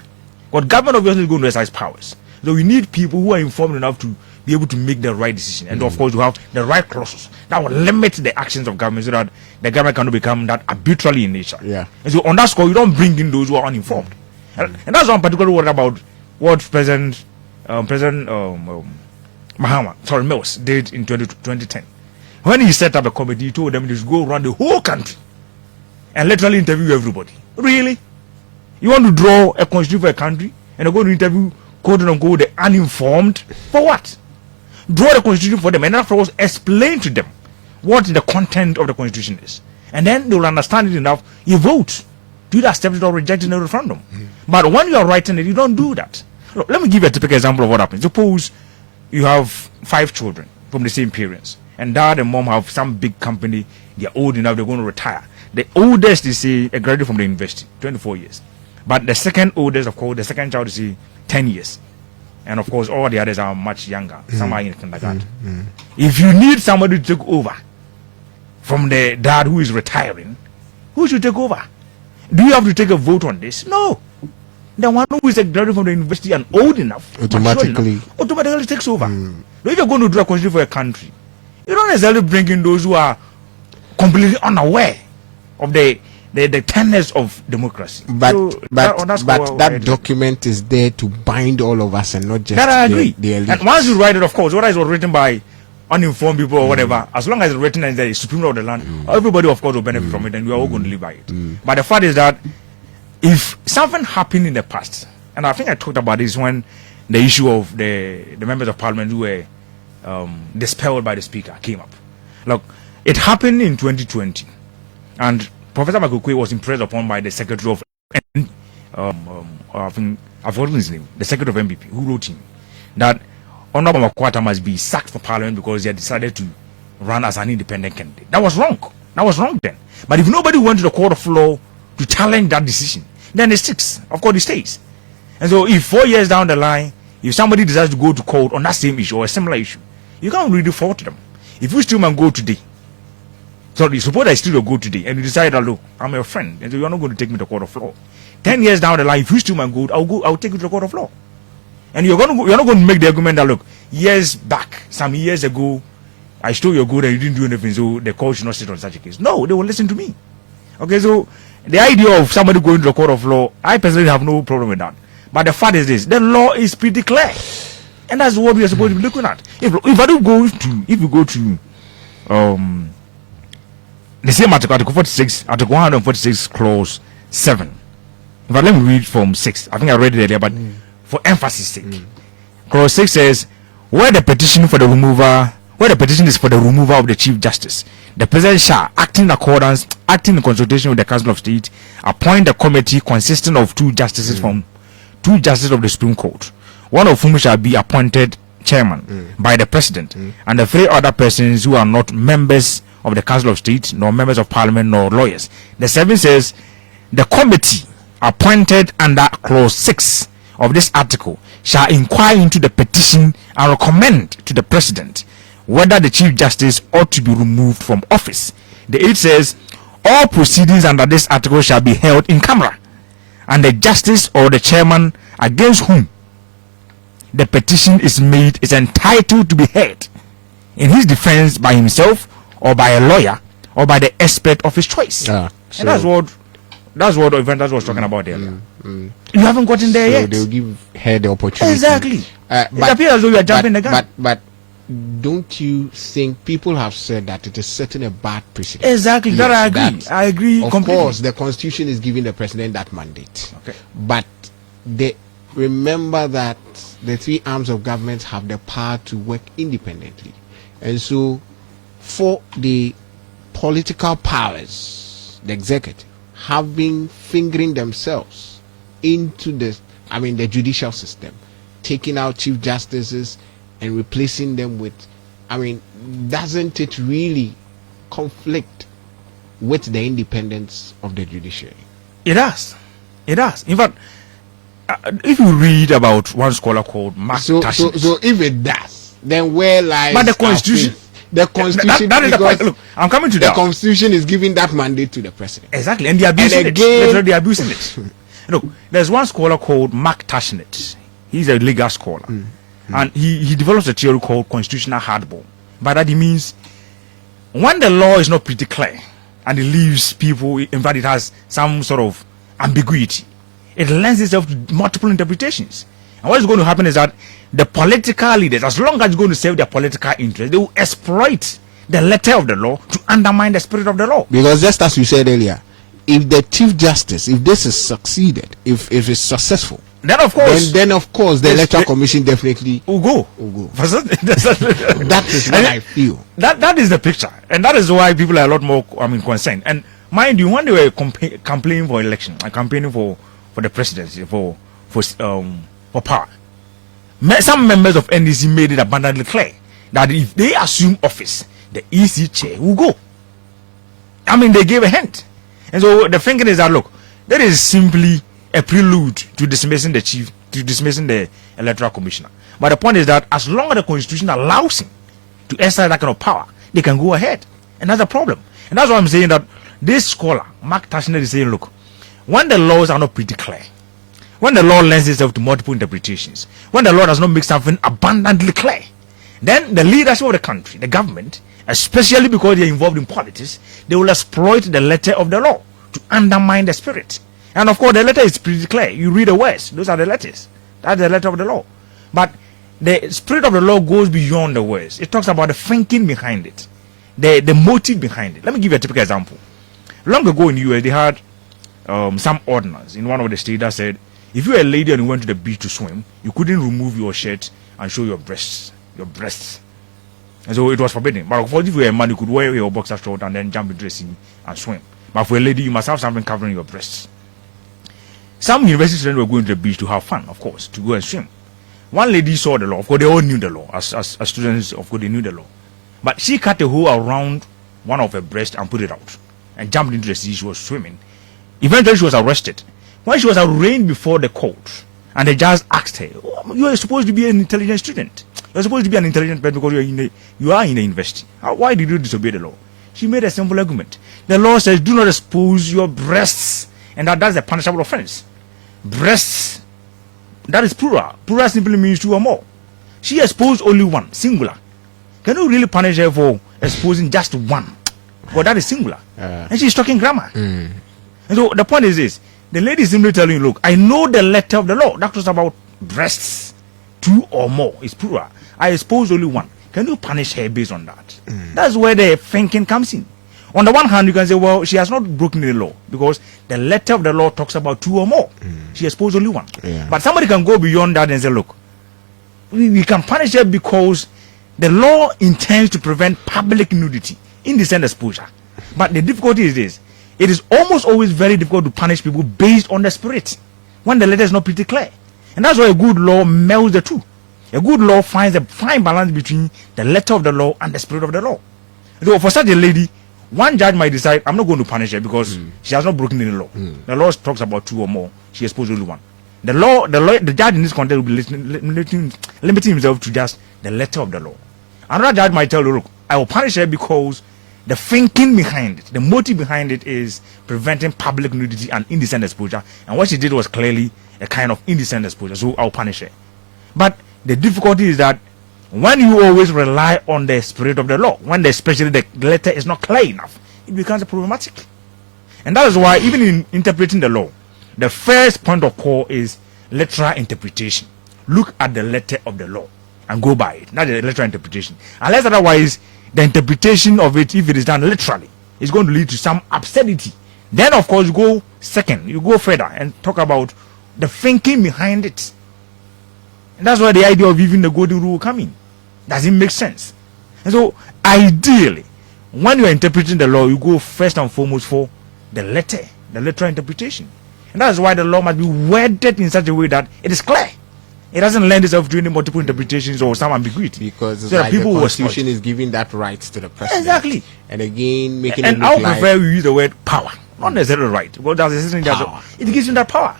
But government obviously is going to exercise powers. So we need people who are informed enough to be able to make the right decision. And of course, to have the right clauses that will limit the actions of government so that the government cannot become that arbitrary in nature. Yeah. And so on that score, you don't bring in those who are uninformed. And that's what I'm particularly worried about what President Mills did in 2010. When he set up a committee, he told them to go around the whole country and literally interview everybody. Really? You want to draw a constitution for a country and you're going to interview, quote unquote, the uninformed? For what? Draw the constitution for them and afterwards explain to them what the content of the constitution is. And then they will understand it enough. You vote to either accept it or reject it in a referendum. But when you are writing it, you don't do that. Look, let me give you a typical example of what happens. Suppose you have 5 children from the same parents. And dad and mom have some big company, they're old enough, they're going to retire. The oldest is a graduate from the university, 24 years. But the second oldest, of course, the second child is 10 years. And of course, all the others are much younger. Some are in kindergarten. If you need somebody to take over from the dad who is retiring, who should take over? Do you have to take a vote on this? No. The one who is a graduate from the university and old enough automatically takes over. If you're going to do a constitution for a country, you don't necessarily bring in those who are completely unaware of the tenets of democracy. But that document is there to bind all of us and not just that I agree. The elite. And once you write it, of course, what is written by uninformed people or whatever, as long as it's written and there is supreme law of the land, everybody of course will benefit from it, and we are all going to live by it. But the fact is that if something happened in the past, and I think I talked about this when the issue of the members of parliament who were dispelled by the speaker came up. Look, it happened in 2020, and Professor Makukwe was impressed upon by the secretary of I think I've forgotten his name, the secretary of MPP, who wrote him that Honorable Makwata must be sacked from parliament because he had decided to run as an independent candidate. That was wrong. That was wrong then. But if nobody went to the court of law to challenge that decision, then it sticks. Of course, it stays. And so, if 4 years down the line, if somebody decides to go to court on that same issue or a similar issue, you can't really fault them. If you still man go today, so you suppose I still go today, and you decide that look, I'm your friend, and so you're not going to take me to the court of law. 10 years down the line, if you still man go, I'll take you to the court of law. And you're not going to make the argument that look, years back, some years ago, I stole your good and you didn't do anything, so the court should not sit on such a case. No, they will listen to me. Okay, so the idea of somebody going to the court of law, I personally have no problem with that. But the fact is this: the law is pretty clear, and that's what we are supposed to be looking at. If you go to the same article 46, article 146, clause 7. But let me read from 6. I think I read it earlier, but for emphasis sake, clause 6 says, where the petition is for the removal of the Chief Justice, the President shall, acting in consultation with the Council of State, appoint a committee consisting of 2 justices of the Supreme Court, one of whom shall be appointed chairman by the President, and the 3 other persons who are not members of the Council of State, nor members of Parliament, nor lawyers. The 7 says, the committee appointed under clause 6 of this article shall inquire into the petition and recommend to the President whether the Chief Justice ought to be removed from office. The 8 says, all proceedings under this article shall be held in camera, and the Justice or the Chairman against whom the petition is made is entitled to be heard in his defense by himself or by a lawyer or by the expert of his choice. And that's what Evangelist was talking about earlier. You haven't gotten there yet. They'll give her the opportunity. Exactly. It appears as though you are jumping the gun. But don't you think people have said that it is setting a bad precedent? Exactly. Yes, that I agree. I agree completely. Of course, the Constitution is giving the President that mandate. Okay. But remember that the 3 arms of government have the power to work independently. And so, for the political powers, the executive, have been fingering themselves into the judicial system, taking out Chief Justices and replacing them with, doesn't it really conflict with the independence of the judiciary? It does. It does. In fact, if you read about one scholar called Mark Tashin. So if it does, then where lies? But the Constitution. The Constitution. That is the point. Look, I'm coming to that. The Constitution is giving that mandate to the President. Exactly, and they are abusing it. They're abusing it. Look, there's one scholar called Mark Tashinet. He's a legal scholar, and he develops a theory called constitutional hardball. By that he means when the law is not pretty clear and it leaves people, in fact, it has some sort of ambiguity, it lends itself to multiple interpretations. And what is going to happen is that the political leaders, as long as it's going to serve their political interests, they will exploit the letter of the law to undermine the spirit of the law. Because just as you said earlier, if the Chief Justice, if this is succeeded, if it's successful, then of course, the Electoral Commission definitely will go. That is what I feel. That is the picture, and that is why people are a lot more concerned. And mind you, when they were campaigning for election and campaigning for the presidency for power, some members of NDC made it abundantly clear that if they assume office, the EC chair will go. They gave a hint. And so the thinking is that, look, that is simply a prelude to dismissing the electoral commissioner. But the point is that as long as the Constitution allows him to exercise that kind of power, they can go ahead. And that's a problem. And that's why I'm saying that this scholar, Mark Tashinet, is saying, look, when the laws are not pretty clear, when the law lends itself to multiple interpretations, when the law does not make something abundantly clear, then the leadership of the country, the government, especially because they are involved in politics, they will exploit the letter of the law to undermine the spirit. And of course, the letter is pretty clear. You read the words, those are the letters. That's the letter of the law. But the spirit of the law goes beyond the words. It talks about the thinking behind it, the motive behind it. Let me give you a typical example. Long ago in the US, they had some ordinance in one of the states that said, if you were a lady and you went to the beach to swim, you couldn't remove your shirt and show your breasts. And so it was forbidden. But of course, if you were a man, you could wear your boxer short and then jump into the sea and swim. But for a lady, you must have something covering your breasts. Some university students were going to the beach to have fun, of course, to go and swim. One lady saw the law. Of course, they all knew the law. As students, of course, they knew the law. But she cut a hole around one of her breasts and put it out and jumped into the sea. She was swimming. Eventually, she was arrested. When she was arraigned before the court, and the judge asked her, oh, you are supposed to be an intelligent student. You are supposed to be an intelligent person because you are in the university. Why did you disobey the law? She made a simple argument. The law says, do not expose your breasts. And that's a punishable offense. Breasts, that is plural. Plural simply means two or more. She exposed only one, singular. Can you really punish her for exposing just one? Well, that is singular. And she's talking grammar. And so the point is this. The lady is simply telling you, look, I know the letter of the law. That was about breasts. Two or more is plural. I expose only one. Can you punish her based on that? That's where the thinking comes in. On the one hand, you can say, well, she has not broken the law because the letter of the law talks about two or more. She exposed only one. But somebody can go beyond that and say, look, we can punish her because the law intends to prevent public nudity, indecent exposure. But the difficulty is this. It is almost always very difficult to punish people based on the spirit when the letter is not pretty clear. And that's why a good law melds the two. A good law finds a fine balance between the letter of the law and the spirit of the law. So for such a lady, one judge might decide, I'm not going to punish her because she has not broken any law. The law talks about two or more. She exposed only one. The judge in this context will be limiting himself to just the letter of the law. Another judge might tell you, look, I will punish her because the thinking behind it, the motive behind it is preventing public nudity and indecent exposure. And what she did was clearly a kind of indecent exposure. So I'll punish her. But the difficulty is that when you always rely on the spirit of the law, when especially the letter is not clear enough, it becomes problematic. And that is why even in interpreting the law, the first point of call is literal interpretation. Look at the letter of the law and go by it. That's the literal interpretation. Unless otherwise, the interpretation of it, if it is done literally, is going to lead to some absurdity. Then, of course, you go second, you go further and talk about the thinking behind it. And that's where the idea of even the golden rule come in. Does it make sense? And so, ideally, when you are interpreting the law, you go first and foremost for the letter, the literal interpretation. And that's why the law must be worded in such a way that it is clear. It doesn't lend itself to any multiple interpretations or some ambiguity. Because so like people the Constitution is giving that right to the president. Exactly. And again, making and it I look would like... prefer we use the word power, not necessarily right. Because it gives him that power.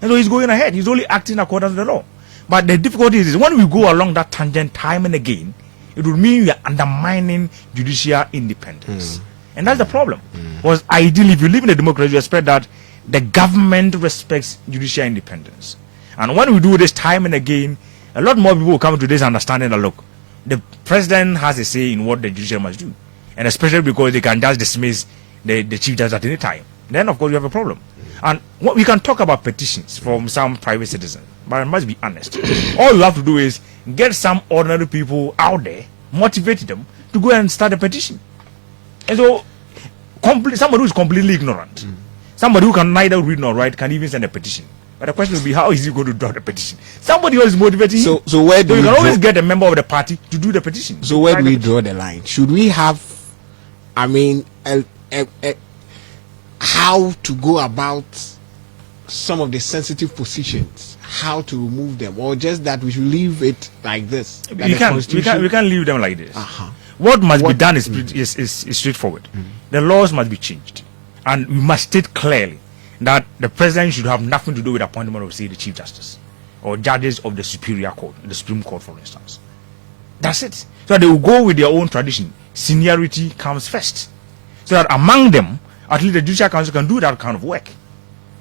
And so he's going ahead. He's only acting according to the law. But the difficulty is when we go along that tangent time and again, it would mean we are undermining judicial independence. And that's the problem. Because ideally, if you live in a democracy, you expect that the government respects judicial independence. And when we do this time and again, a lot more people will come to this understanding that, look, the president has a say in what the judiciary must do. And especially because they can just dismiss the chief judge at any time. Then, of course, you have a problem. And what we can talk about petitions from some private citizens, but I must be honest. All you have to do is get some ordinary people out there, motivate them to go and start a petition. And so, somebody who is completely ignorant, somebody who can neither read nor write, can even send a petition. But the question will be, how is he going to draw the petition? Somebody else is motivating him. So where do you we can draw, always get a member of the party to do the petition. So where do we draw the line? Should we have, I mean, how to go about some of the sensitive positions, how to remove them, or just that we should leave it like this? We can't leave them like this. What must be done is straightforward. The laws must be changed, and we must state clearly that the president should have nothing to do with appointment of, say, the chief justice or judges of the superior court, the Supreme Court, for instance. That's it. So they will go with their own tradition. Seniority comes first. So that among them, at least the Judicial Council can do that kind of work.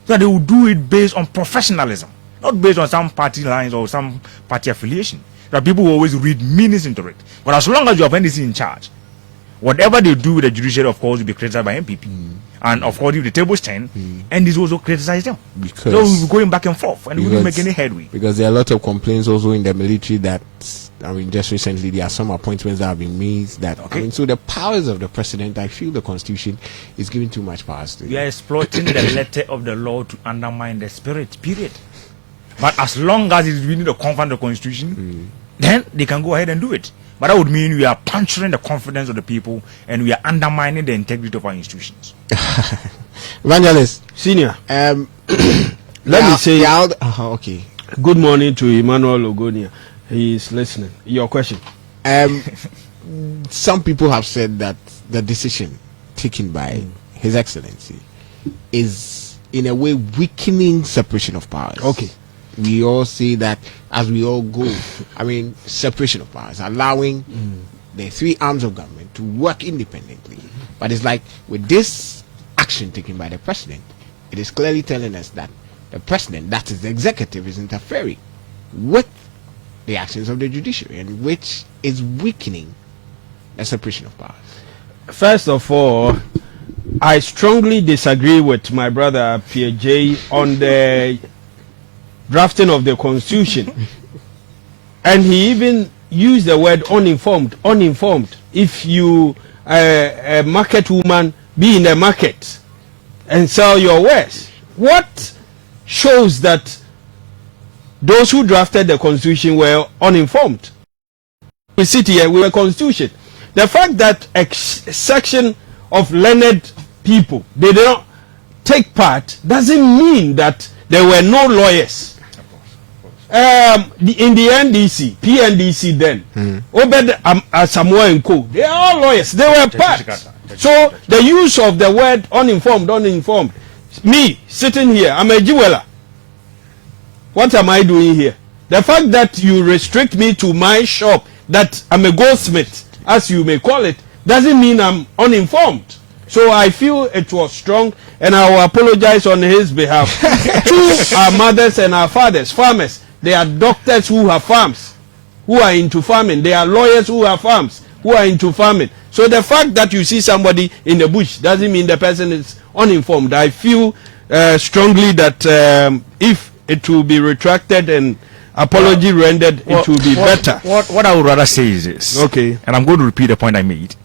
So that they will do it based on professionalism, not based on some party lines or some party affiliation. That people will always read meanings into it. But as long as you have NDC in charge, Whatever they do with the judiciary, of course, will be criticized by MPP. And of course, if the tables turn, and this also criticize them. Because So we'll be going back and forth, and we won't make any headway. Because there are a lot of complaints also in the military that, I mean, just recently there are some appointments that have been made that, I mean, so the powers of the president, I feel the constitution is giving too much powers to We him. are exploiting the letter of the law to undermine the spirit, period. But as long as it's within the confines of the constitution, then they can go ahead and do it. But that would mean we are puncturing the confidence of the people and we are undermining the integrity of our institutions. Evangelist, Senior, let let me say okay. good morning to Emmanuel Ogonia. He is listening. Your question. Some people have said that the decision taken by His Excellency is in a way weakening separation of powers. Okay. We all say that as we all go, I mean, separation of powers, allowing the three arms of government to work independently. But it's like with this action taken by the president, it is clearly telling us that the president, that is the executive, is interfering with the actions of the judiciary, and which is weakening the separation of powers. First of all, I strongly disagree with my brother Pierre J on the drafting of the constitution. And he even used the word uninformed. Uninformed. If you, a market woman, be in the market and sell your wares, what shows that those who drafted the constitution were uninformed? We sit here with a constitution. The fact that a section of learned people, they did not take part, doesn't mean that there were no lawyers. In the NDC, PNDC then, Obed Asamoah and Co., they are all lawyers. They were part. So the use of the word uninformed. Me, sitting here, I'm a jeweler. What am I doing here? The fact that you restrict me to my shop, that I'm a goldsmith, as you may call it, doesn't mean I'm uninformed. So I feel it was strong, and I will apologize on his behalf to our mothers and our fathers, farmers. They are doctors who have farms, who are into farming. They are lawyers who have farms, who are into farming. So the fact that you see somebody in the bush doesn't mean the person is uninformed. I feel strongly that if it will be retracted and apology rendered, it will be better. What I would rather say is this. Okay. And I'm going to repeat the point I made.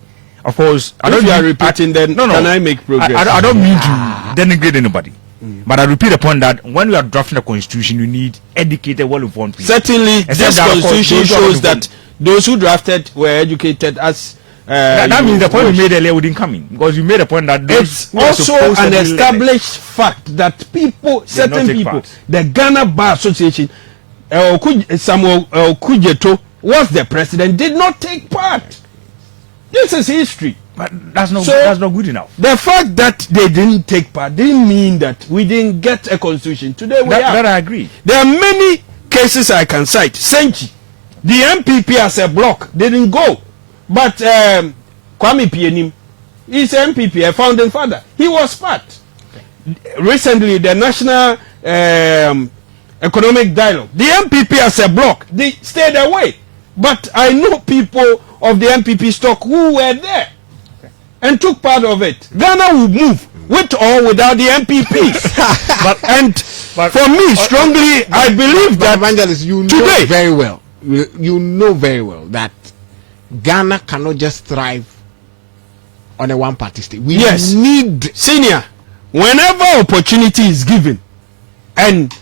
Of course, If you are repeating, then can I make progress? I don't mean to denigrate anybody. But I repeat the point that when we are drafting a constitution, you need educated, well-informed people. Certainly, this constitution shows that those who drafted were educated as... that means the point we made earlier wouldn't come in. Because you made a point that... It's also an established fact that certain people, the Ghana Bar Association, Samuel Kujeto was the president, did not take part. This is history. But that's not good enough. The fact that they didn't take part didn't mean that we didn't get a constitution. Today we have. That I agree. There are many cases I can cite. Senchi, the MPP as a bloc didn't go. But Kwame Pienim, he's MPP, a founding father. He was part. Recently, the National Economic Dialogue, the MPP as a bloc, they stayed away. But I know people of the MPP stock who were there and took part of it. Ghana will move with or without the MPP. but for me, strongly, I believe that Evangelist, you know very well. You know very well that Ghana cannot just thrive on a one-party state. We need senior. Whenever opportunity is given, and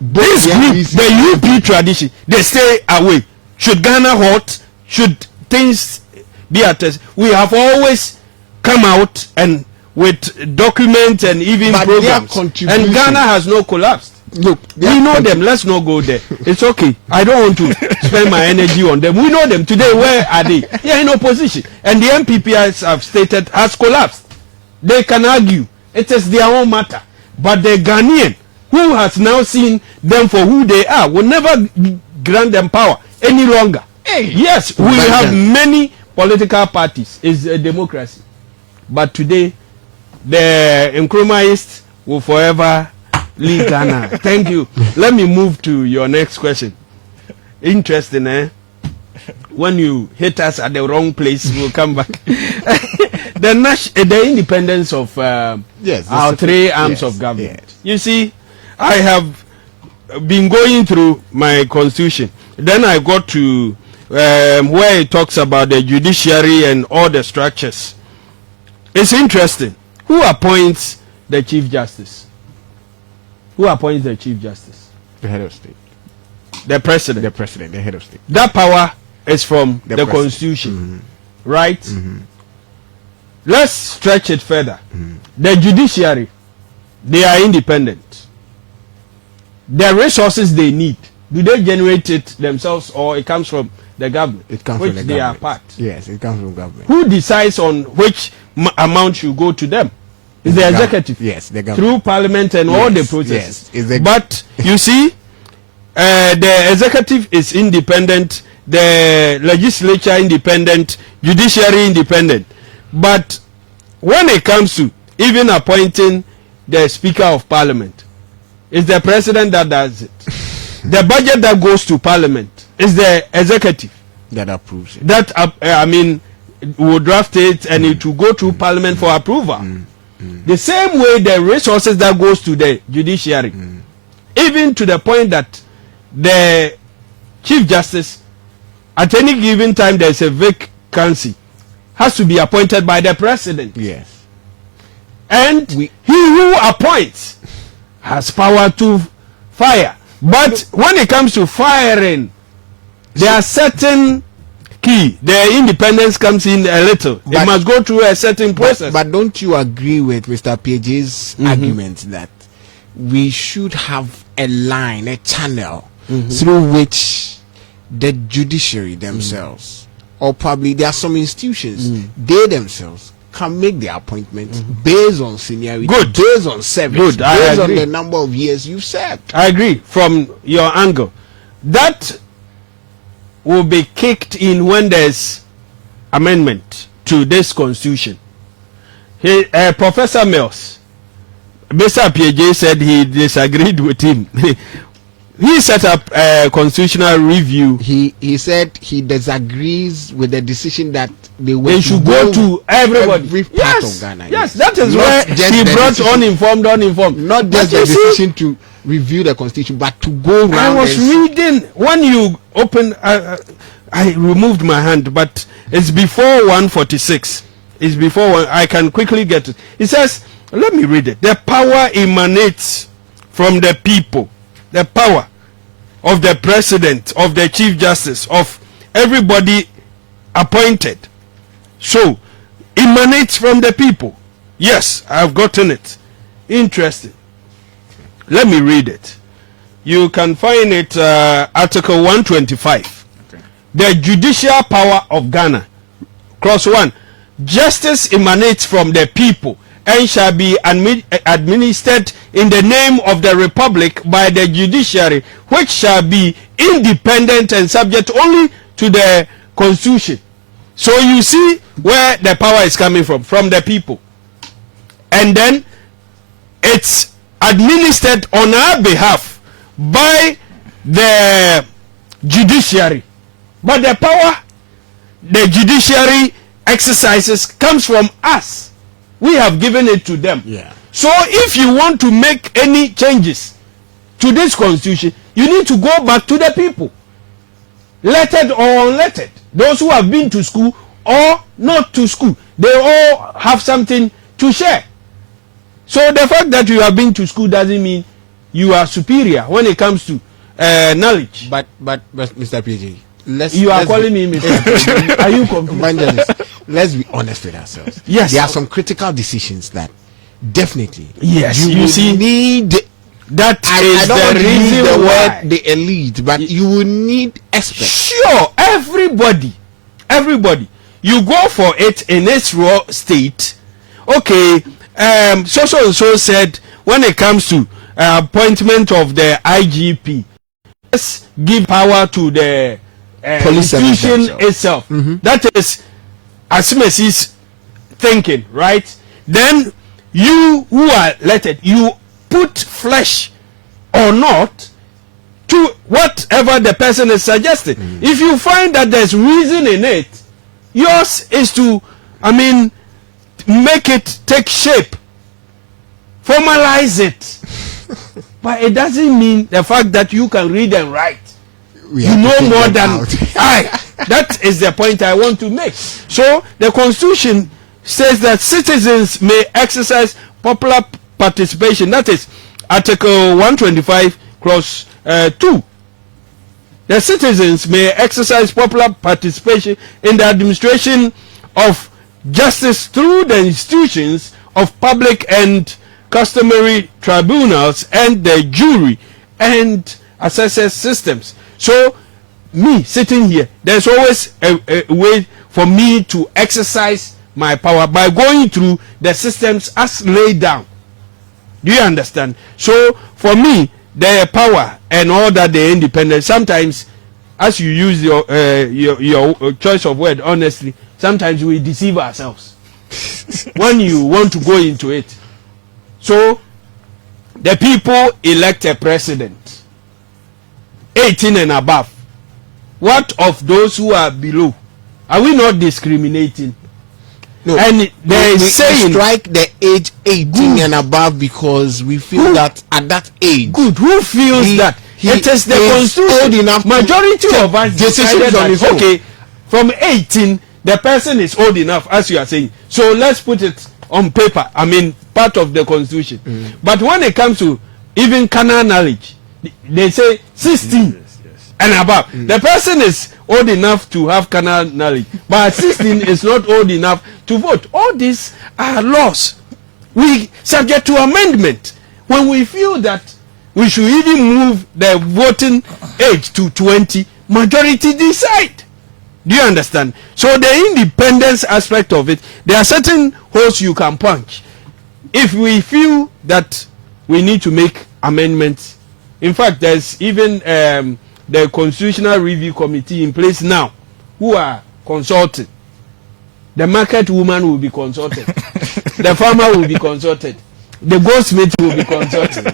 this group, the UP tradition, they stay away. Should Ghana halt? Should things be at us? We have always come out and with documents and even programs, and Ghana has not collapsed. Look, we know them. Let's not go there. It's okay. I don't want to spend my energy on them. We know them today. Where are they? They are in opposition, and the MPP, as I've stated, has collapsed. They can argue. It is their own matter. But the Ghanaian, who has now seen them for who they are, will never grant them power any longer. Yes, we have many political parties. It's a democracy. But today, the Nkrumahist will forever leave Ghana. Thank you. Let me move to your next question. Interesting, eh? when you hit us at the wrong place, we'll come back. The independence of our three arms of government. Yes. You see, I have been going through my constitution. Then I got to where it talks about the judiciary and all the structures. It's interesting. Who appoints the Chief Justice? Who appoints the Chief Justice? The head of state. The president. The president, the head of state. That power is from the Constitution, right? Let's stretch it further. The judiciary, they are independent. The resources they need, do they generate it themselves or it comes from the government? It comes which from the they government. are part. Yes, it comes from government. Who decides on which amount should go to them? It's the executive. Yes, the government. Through parliament and all the processes. Yes, but you see, the executive is independent, the legislature independent, judiciary independent. But when it comes to even appointing the speaker of parliament, it's the president that does it. The budget that goes to parliament is the executive that approves it. That will draft it and it will go to parliament for approval. The same way the resources that goes to the judiciary, even to the point that the Chief Justice, at any given time there's a vacancy, has to be appointed by the president. Yes. And he who appoints has power to fire. But when it comes to firing, there are certain key. The independence comes in a little. It must go through a certain process. But don't you agree with Mr. PJ's argument that we should have a line, a channel through which the judiciary themselves, or probably there are some institutions, they themselves can make their appointments based on seniority, based on service, based on the number of years you've served. I agree from your angle. That will be kicked in when there's amendment to this constitution. Professor Mills, Mr. PJ said he disagreed with him. He set up a constitutional review. He said he disagrees with the decision that they should go to everybody. Every part of Ghana. Yes, that is where he brought uninformed. Not just the decision to review the constitution, but to go around. I was reading when you open. I removed my hand, but it's before 146. It's before one. I can quickly get it. It says, let me read it. The power emanates from the people. The power of the president, of the chief justice, of everybody appointed. So, emanates from the people. Yes, I've gotten it. Interesting. Let me read it. You can find it, Article 125. Okay. The judicial power of Ghana. Clause 1. Justice emanates from the people and shall be administered in the name of the Republic by the judiciary, which shall be independent and subject only to the Constitution. So you see where the power is coming from the people. And then it's administered on our behalf by the judiciary. But the power the judiciary exercises comes from us. We have given it to them. Yeah. So if you want to make any changes to this constitution, you need to go back to the people, lettered or unlettered, those who have been to school or not to school. They all have something to share. So the fact that you have been to school doesn't mean you are superior when it comes to knowledge. But Mr. PJ, you are calling me Mr. PJ. Are you confused? Let's be honest with ourselves. Yes. There are some critical decisions that definitely you see need. That I don't want to use the why. word the elite, but you will need experts. Sure, everybody. You go for it in its raw state. Okay, so and so said when it comes to appointment of the IGP, let's give power to the police institution itself. That is Asimesi's thinking, right? Then you who are elected, you put flesh or not to whatever the person is suggesting. If you find that there's reason in it, yours is to, make it take shape, formalize it. But it doesn't mean the fact that you can read and write. You know more than I. That is the point I want to make. So the Constitution says that citizens may exercise popular participation. That is Article 125, Clause 2. The citizens may exercise popular participation in the administration of justice through the institutions of public and customary tribunals and the jury and assessor systems. So, me sitting here, there's always a way for me to exercise my power by going through the systems as laid down. Do you understand? So, for me, the power and all that, the independence, sometimes, as you use your choice of word, honestly, sometimes we deceive ourselves when you want to go into it. So, the people elect a president, 18 and above. What of those who are below? Are we not discriminating? No, and they we saying strike the age 18 and above because we feel that at that age. Good. Who feels that? It is the Constitution. Majority of us decided that, okay, from 18, the person is old enough, as you are saying. So let's put it on paper. Part of the Constitution. But when it comes to even carnal knowledge, they say 16 and above. The person is old enough to have carnal knowledge, but 16 is not old enough to vote. All these are laws. We subject to amendment when we feel that we should even move the voting age to 20. Majority decide. Do you understand? So the independence aspect of it, there are certain holes you can punch. If we feel that we need to make amendments, in fact, there's even the Constitutional Review Committee in place now who are consulting. The market woman will be consulted. The farmer will be consulted. The goldsmith will be consulted.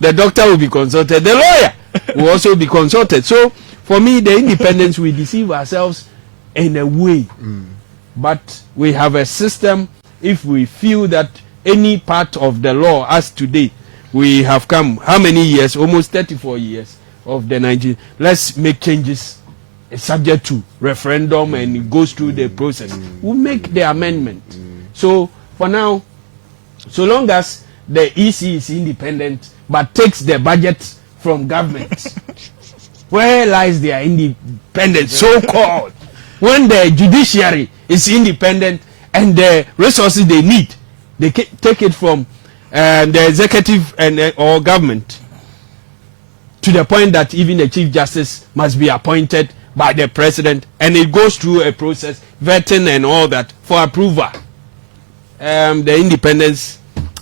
The doctor will be consulted. The lawyer will also be consulted. So, for me, the independence, we deceive ourselves in a way. But we have a system. If we feel that any part of the law, as today, we have come, how many years? Almost 34 years of the 19. Let's make changes subject to referendum and it goes through the process. We'll make the amendment. So, for now, so long as the EC is independent but takes the budget from government, where lies their independence, so-called? When the judiciary is independent and the resources they need, they take it from the executive and or government, to the point that even the Chief Justice must be appointed by the President, and it goes through a process, vetting and all that, for approval. The independence,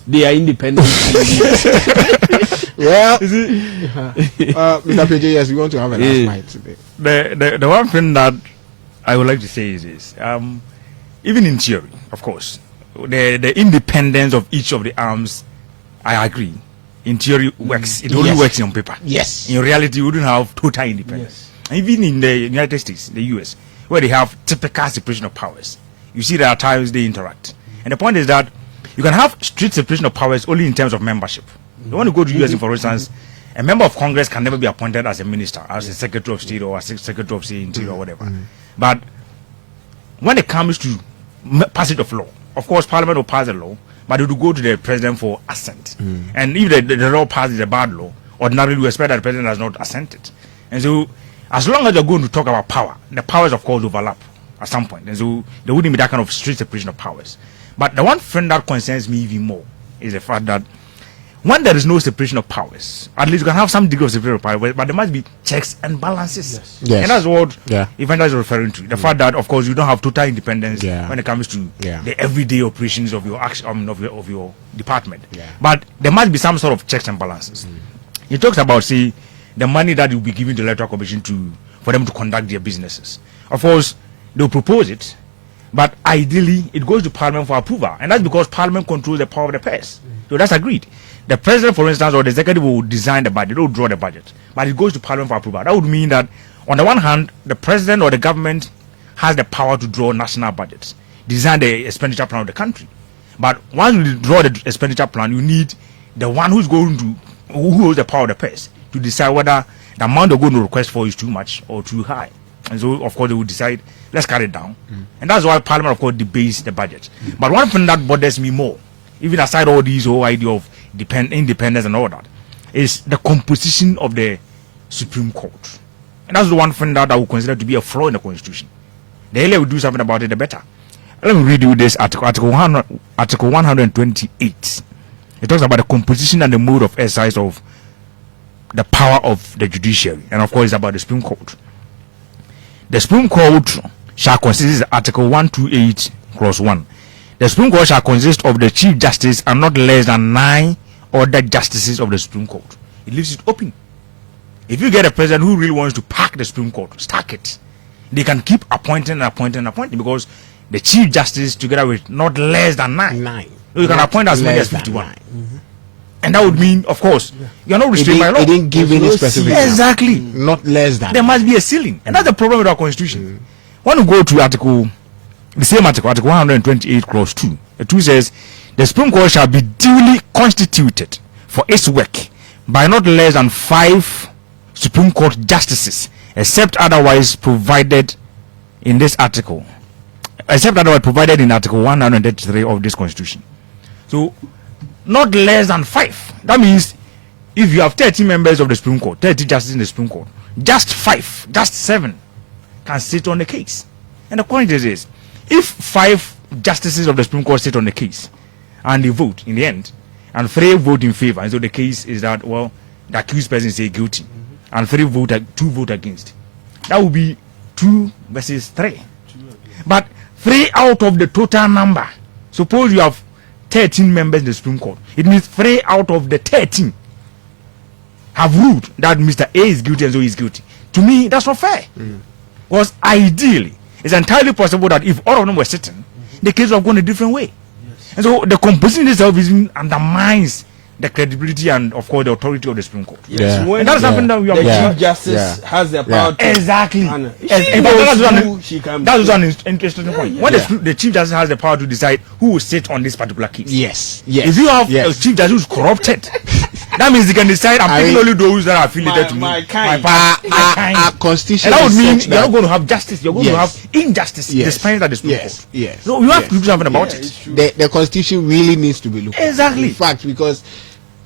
they are independent. Well, Mr. PJ, yes, we want to have a last night today. The one thing that I would like to say is this. Even in theory, of course, the independence of each of the arms, I agree, in theory works. It only works on paper. Yes. In reality, we wouldn't have total independence. Yes. Even in the United States, the US, where they have typical separation of powers, you see that at times they interact. And the point is that you can have strict separation of powers only in terms of membership. You want to go to US, for instance, a member of Congress can never be appointed as a minister, as a Secretary of State or a Secretary of State Interior or whatever. But when it comes to passage of law, of course, Parliament will pass a law, but it will go to the President for assent. And if the law passes a bad law, ordinarily we expect that the President has not assented. And so, as long as you're going to talk about power, the powers, of course, overlap at some point. And so, there wouldn't be that kind of strict separation of powers. But the one thing that concerns me even more is the fact that when there is no separation of powers, at least you can have some degree of separation of powers, but there must be checks and balances. Yes. And that's what Evangelist is referring to. The fact that, of course, you don't have total independence when it comes to the everyday operations of your action, of your department. But there must be some sort of checks and balances. He talks about, see, the money that will be given to the Electoral Commission for them to conduct their businesses. Of course, they'll propose it, but ideally, it goes to Parliament for approval. And that's because Parliament controls the power of the purse. So that's agreed. the president, for instance, or the executive will design the budget, they will draw the budget, but it goes to parliament for approval. That would mean that, on the one hand, the president or the government has the power to draw national budgets, design the expenditure plan of the country. But once you draw the expenditure plan, you need the one who holds the power of the purse to decide whether the amount they're going to request for is too much or too high. And so, of course, they will decide, let's cut it down. And that's why Parliament, of course, debates the budget. But one thing that bothers me more, even aside all these whole idea of independence and all that, is the composition of the Supreme Court. And that's the one thing that I would consider to be a flaw in the Constitution. The earlier we do something about it, the better. Let me read you this article 128. It talks about the composition and the mode of exercise of the power of the judiciary. And, of course, it's about the Supreme Court. The Supreme Court shall consist, Article 128, Clause 1. The Supreme Court shall consist of the Chief Justice and not less than 9 other justices of the Supreme Court. It leaves it open. If you get a president who really wants to pack the Supreme Court, stack it. They can keep appointing because the Chief Justice, together with not less than 9. You can appoint as many as 51. And that would mean, of course, you're not restrained by law. It didn't give any specific. Exactly. Not less than. There must be a ceiling. And that's the problem with our Constitution. When you go to the same article, Article 128, Clause 2, the 2 says, the Supreme Court shall be duly constituted for its work by not less than 5 Supreme Court justices, except otherwise provided in this article. Except otherwise provided in Article 133 of this Constitution. So, not less than 5. That means if you have 30 members of the Supreme Court, 30 justices in the Supreme Court, just 5, just 7 can sit on the case. And the point is this: if 5 justices of the Supreme Court sit on the case and they vote in the end, and 3 vote in favor, and so the case is that, well, the accused person say guilty, and 2 vote against, that would be 2 versus 3. But 3 out of the total number, suppose you have 13 members in the Supreme Court, it means 3 out of the 13 have ruled that Mr. A is guilty and so he is guilty. To me, that's not fair. Because ideally, it's entirely possible that if all of them were sitting, the case would have gone a different way. And so the composition itself undermines the credibility and, of course, the authority of the Supreme Court. Yes. And that's something that we have. The Chief Justice has the power to. Exactly. That's an interesting point. When the Chief Justice has the power to decide who will sit on this particular case. Yes. If you have a Chief Justice who's corrupted, that means he can decide, I'm picking only those that are affiliated to me. My kind. Our constitution. And that would mean you're not going to have justice, you're going to have injustice, Yes. despite that the Supreme Court. Yes. So you have to do something about it. The constitution really needs to be looked at. Exactly. In fact, because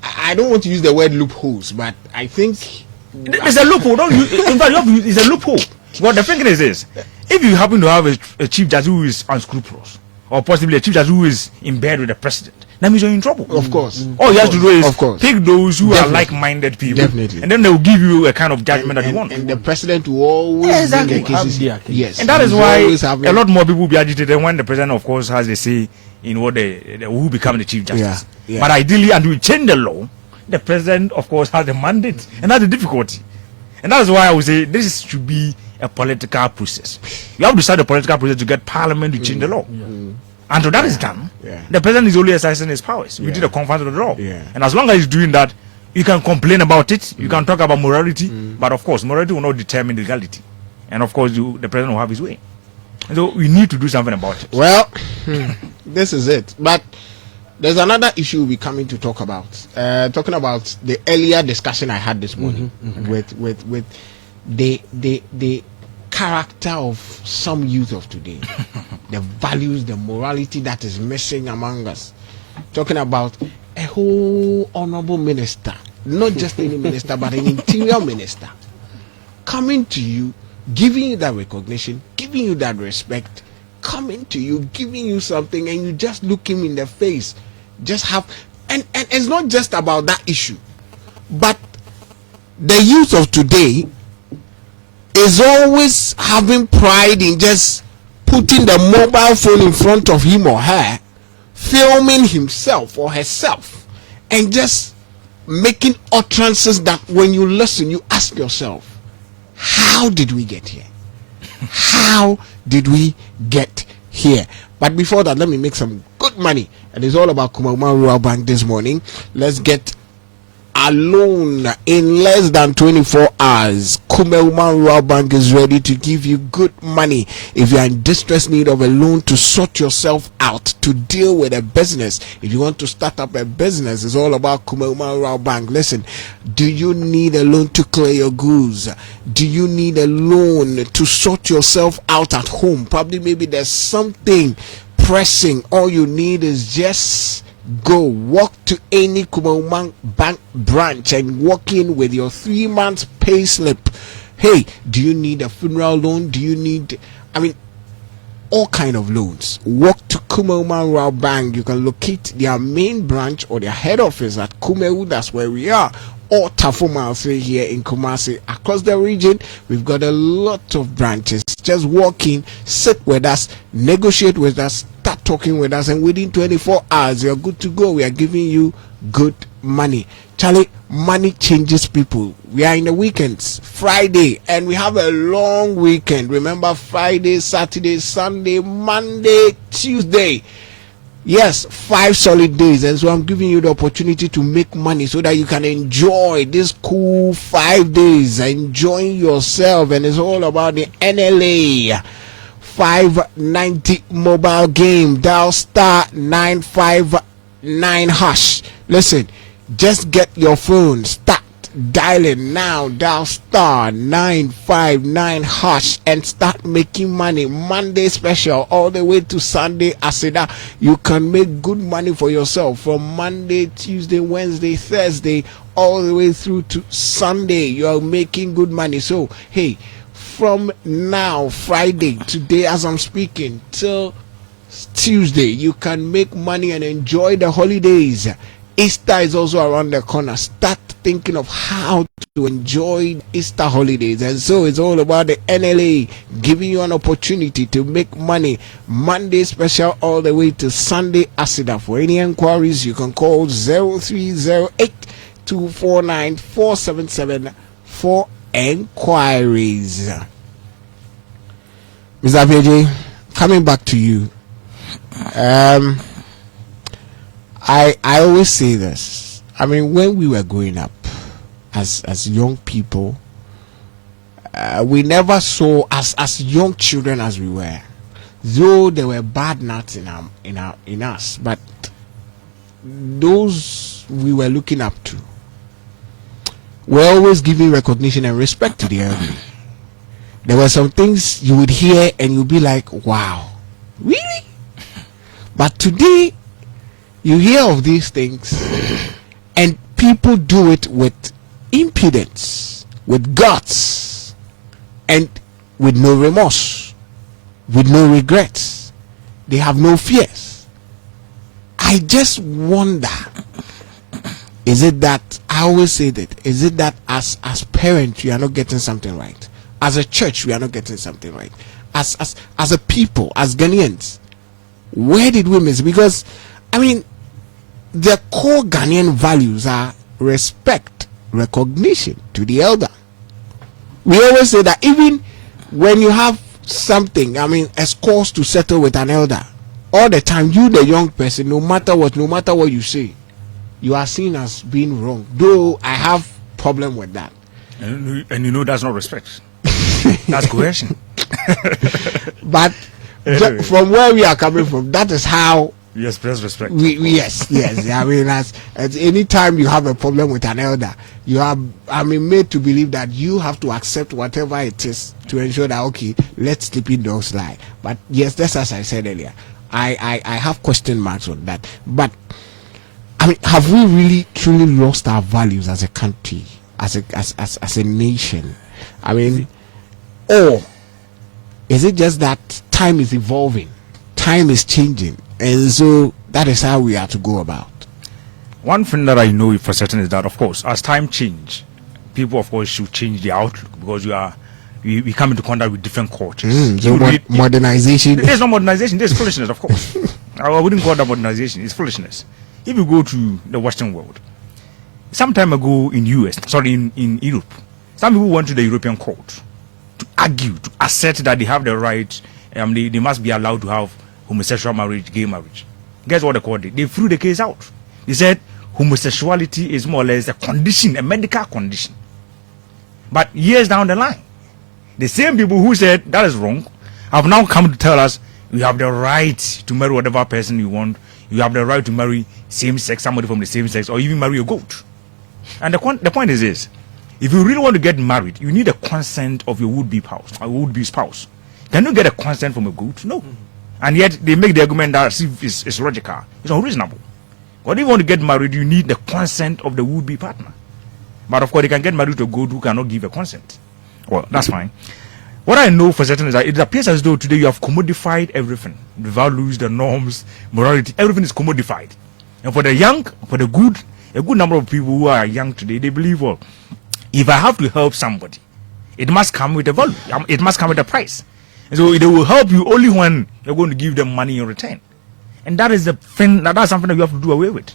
I don't want to use the word loopholes, but I think It's a loophole. Don't use, in fact, it's a loophole. Well, the thing is this: if you happen to have a Chief Justice who is unscrupulous, or possibly a Chief Justice who is in bed with the president, that means you're in trouble. of course. All you have to do is Of course. pick those who Definitely. are like-minded people, Definitely. and then they will give you a kind of judgment that you want. And the president will always Exactly. bring the cases. Have their case. Yes. And that is He's why always having- a lot more people will be agitated when the president, of course, has a say in what who become the Chief Justice. Yeah. But ideally, and we change the law, the president, of course, has the mandate, and that's the difficulty. And that's why I would say this should be a political process. You have to start the political process to get Parliament to change the law. Until that is done, the president is only exercising his powers within the confines of the law. And as long as he's doing that, you can complain about it, you can talk about morality, but of course, morality will not determine legality. And of course, the president will have his way. And so we need to do something about it. Well, this is it. But there's another issue we're coming to talk about. Talking about the earlier discussion I had this morning with the character of some youth of today, the values, the morality that is missing among us. Talking about a whole honorable minister, not just any minister, but an interior minister, coming to you, giving you that recognition, giving you that respect, coming to you, giving you something, and you just look him in the face. Just have, and it's not just about that issue, but the youth of today is always having pride in just putting the mobile phone in front of him or her, filming himself or herself, and just making utterances that when you listen, you ask yourself, how did we get here? How did we get here? But before that, let me make some good money and it's all about Kumama Rural Bank this morning. Let's get a loan in less than 24 hours. Kumama Rural Bank is ready to give you good money if you are in distress need of a loan to sort yourself out, to deal with a business. If you want to start up a business, it's all about Kumama Rural Bank. Listen, do you need a loan to clear your goods? Do you need a loan to sort yourself out at home? Probably maybe there's something pressing. All you need is just walk to any Kumama Bank branch and walk in with your 3 months pay slip. Hey, do you need a funeral loan? Do you need, all kind of loans? Walk to Kumama Rural Bank. You can locate their main branch or their head office at Kumewu. That's where we are. Or Tafuma here in Kumasi. Across the region, we've got a lot of branches. Just walk in, sit with us, negotiate with us, start talking with us, and within 24 hours, you're good to go. We are giving you good money. Charlie, money changes people. We are in the weekends, Friday, and we have a long weekend. Remember, Friday, Saturday, Sunday, Monday, Tuesday. Yes, 5 solid days, and so I'm giving you the opportunity to make money so that you can enjoy this cool 5 days, enjoying yourself. And it's all about the NLA 590 mobile game. Dial *959#. Listen, just get your phone, start dialing now. Dial *959# and start making money. Monday special all the way to Sunday asida. You can make good money for yourself from Monday, Tuesday, Wednesday, Thursday, all the way through to Sunday. You are making good money. So hey, from now, Friday, today as I'm speaking, till Tuesday, you can make money and enjoy the holidays. Easter is also around the corner. Start thinking of how to enjoy Easter holidays. And so it's all about the NLA giving you an opportunity to make money. Monday special all the way to Sunday asida. For any inquiries, you can call 0308 249 477 for inquiries. Mr. PJ, coming back to you. I always say this. When we were growing up as young people, we never saw as young children as we were, though there were bad nuts in us, but those we were looking up to were always giving recognition and respect to the elderly. There were some things you would hear and you'd be like, wow, really? But today, you hear of these things and people do it with impudence, with guts, and with no remorse, with no regrets. They have no fears. I just wonder, is it that, I always say that, is it that as parents we are not getting something right? As a church we are not getting something right? As a people, as Ghanaians, where did we miss? Because the core Ghanaian values are respect, recognition to the elder. We always say that even when you have something, a cause to settle with an elder, all the time, you, the young person, no matter what you say, you are seen as being wrong. Though I have problem with that. And that's not respect. That's coercion. But from where we are coming from, that is how you express respect. Yes. As any time you have a problem with an elder, you are made to believe that you have to accept whatever it is to ensure that, okay, let sleeping dogs lie. But yes, that's as I said earlier. I have question marks on that. But have we really truly lost our values as a country, as a nation? Or is it just that time is evolving, time is changing, and so that is how we are to go about? One thing that I know for certain is that, of course, as time change, people, of course, should change their outlook, because we come into contact with different cultures. Modernization. There's no modernization. There's foolishness, of course. I wouldn't call that modernization. It's foolishness. If you go to the Western world, some time ago in Europe, some people went to the European court to argue, to assert that they have the right, they must be allowed to have homosexual marriage, gay marriage. guess what the court did? They threw the case out. They said homosexuality is more or less a condition, a medical condition. But years down the line, the same people who said that is wrong have now come to tell us you have the right to marry whatever person you want. You have the right to marry same sex, somebody from the same sex, or even marry a goat. And the point is this: if you really want to get married, you need the consent of your would-be spouse. Can you get a consent from a goat? No. And yet they make the argument that it's logical. It's unreasonable. But if you want to get married, you need the consent of the would-be partner. But of course, they can get married to a goat who cannot give a consent. Well, that's fine. What I know for certain is that it appears as though today you have commodified everything. The values, the norms, morality, everything is commodified. And for the young, for the good, a good number of people who are young today, they believe, well, if I have to help somebody, it must come with a value. It must come with a price. And so they will help you only when you're going to give them money in return. And that is the thing, that's something that you have to do away with.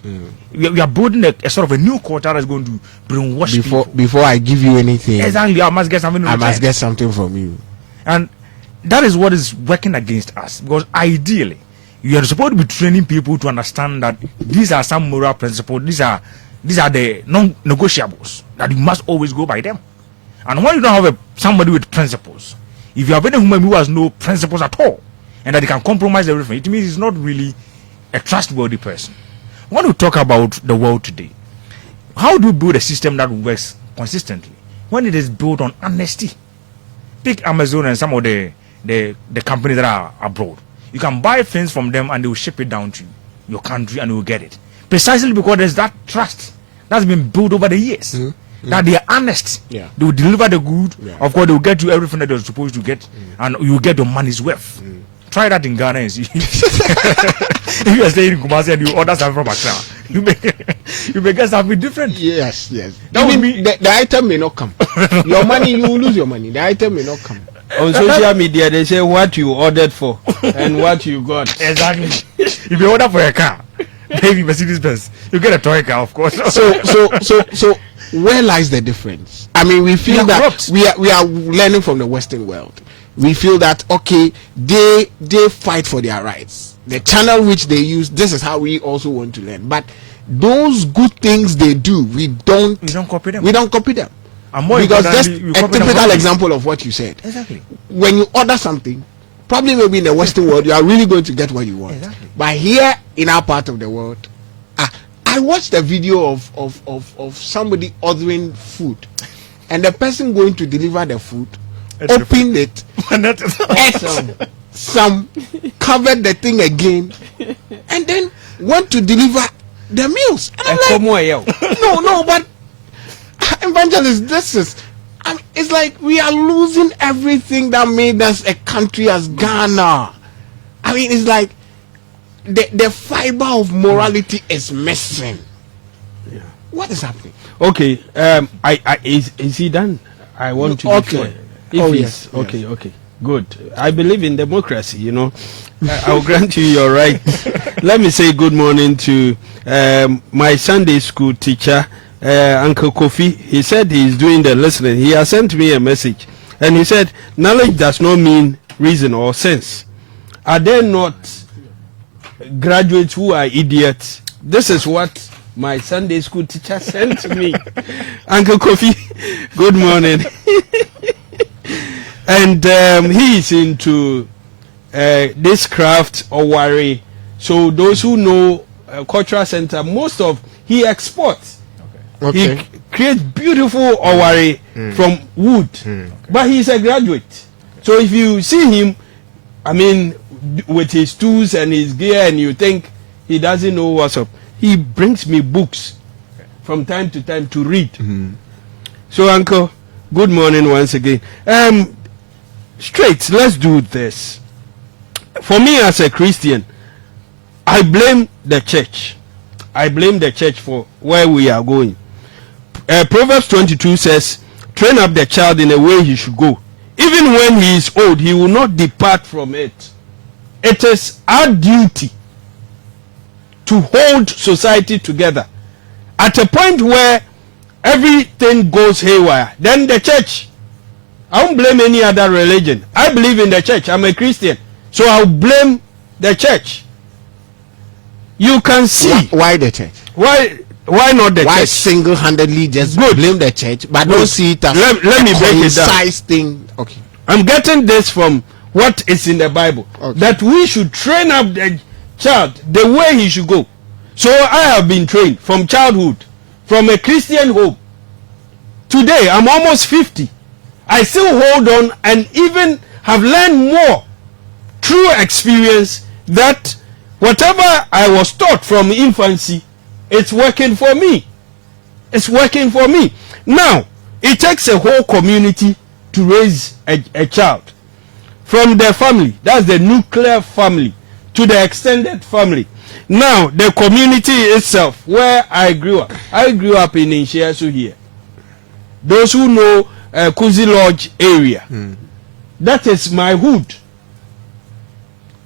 We are building a sort of a new culture that is going to brainwash people. Before I give you anything, exactly, I must get something in return. I must get something from you. And that is what is working against us. Because ideally, you are supposed to be training people to understand that these are some moral principles. These are the non-negotiables that you must always go by them. And when you don't have somebody with principles, if you have any human who has no principles at all, and that they can compromise everything, it means he's not really a trustworthy person. When we talk about the world today, how do you build a system that works consistently when it is built on honesty? Pick Amazon and some of the companies that are abroad. You can buy things from them and they will ship it down to your country and you will get it. Precisely because there's that trust that's been built over the years. That they are honest. Yeah. They will deliver the good. Yeah. Of course, they will get you everything that they're supposed to get, and you will get your money's worth. Try that in Ghana and see. If you are staying in Kumasi and you order something from Accra, you may get something different. Yes. That would Even the item may not come. Your money, you will lose your money. The item may not come. On social media, they say what you ordered for and what you got. Exactly. If you order for a car, maybe Mercedes Benz, you get a toy car, of course. So where lies the difference? I mean, we feel that corrupt. we are learning from the Western world. We feel that okay, they fight for their rights. The channel which they use, this is how we also want to learn. But those good things they do, we don't copy them. We don't copy them. And more Because that's a importantly, you copy them typical wrongly. example of what you said. Exactly. When you order something, probably maybe in the Western world, you are really going to get what you want. Exactly. But here in our part of the world, I watched a video of somebody ordering food, and the person going to deliver the food opened it, ate some, covered the thing again, and then went to deliver the meals. And I'm like, no, but evangelist, this is. I mean, it's like we are losing everything that made us a country as Ghana. I mean, it's like the fiber of morality is missing. Yeah. What is happening? Okay, is he done? I want to be sure. Yes. Okay, good. I believe in democracy, you know. I'll grant you your right. Let me say good morning to my Sunday school teacher, Uncle Kofi. He said he's doing the listening. He has sent me a message, and he said knowledge does not mean reason or sense. Are there not graduates who are idiots? This is what my Sunday school teacher sent me. Uncle Kofi, good morning. And he is into this craft or worry. So those who know cultural center, he exports. Okay. He creates beautiful owari from wood, but he's a graduate. So if you see him, I mean, with his tools and his gear, and you think he doesn't know what's up, he brings me books from time to time to read. So, Uncle, good morning once again. Straight, let's do this. For me as a Christian, I blame the church. I blame the church for where we are going. Proverbs 22 says, train up the child in a way he should go. Even when he is old, he will not depart from it. It is our duty to hold society together. At a point where everything goes haywire, then the church, I won't blame any other religion. I believe in the church. I'm a Christian. So I'll blame the church. you can see Why the church? why not the Why church? single-handedly just Good. blame the church, but Good. don't see it as Let me break it down. concise thing? Okay. I'm getting this from what is in the Bible, Okay. that we should train up the child the way he should go. So I have been trained from childhood, from a Christian home. Today I'm almost 50. I still hold on and even have learned more through experience, that whatever I was taught from infancy, it's working for me. It's working for me. Now, it takes a whole community to raise a child. From the family, that's the nuclear family, to the extended family. Now, the community itself, where I grew up in Inshiasu here. Those who know Kuzi Lodge area, that is my hood.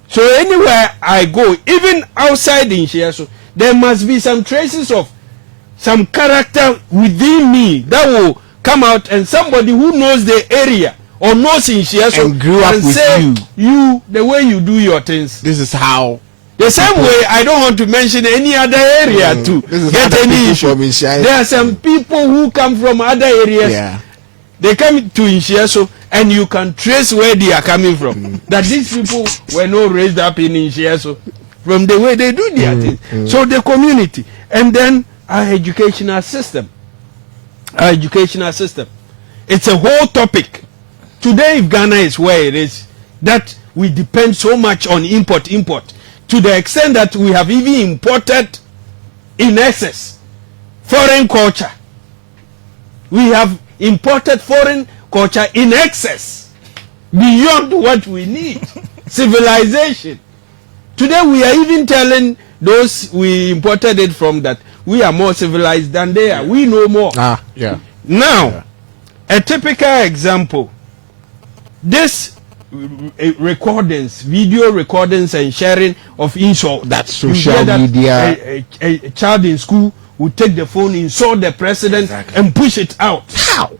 So anywhere I go, even outside Inshiasu, there must be some traces of some character within me that will come out, and somebody who knows the area or knows Inshiasu And grew up with say, you, the way you do your things. This is how. The same way, I don't want to mention any other area to This is get other any people issue. from Inshiasu. There are some people who come from other areas. Yeah. They come to Inshiasu and you can trace where they are coming from. That these people were not raised up in Inshiasu from the way they do their things. So the community, and then our educational system. Our educational system. It's a whole topic. Today, if Ghana is where it is, that we depend so much on import, to the extent that we have even imported in excess foreign culture. We have imported foreign culture in excess beyond what we need. Civilization. Today we are even telling those we imported it from that we are more civilized than they are. We know more. Yeah. Now, a typical example. This recordings, video recordings and sharing of insult. That's You social hear that media. A child in school would take the phone, insult the president, Exactly. and push it out. How?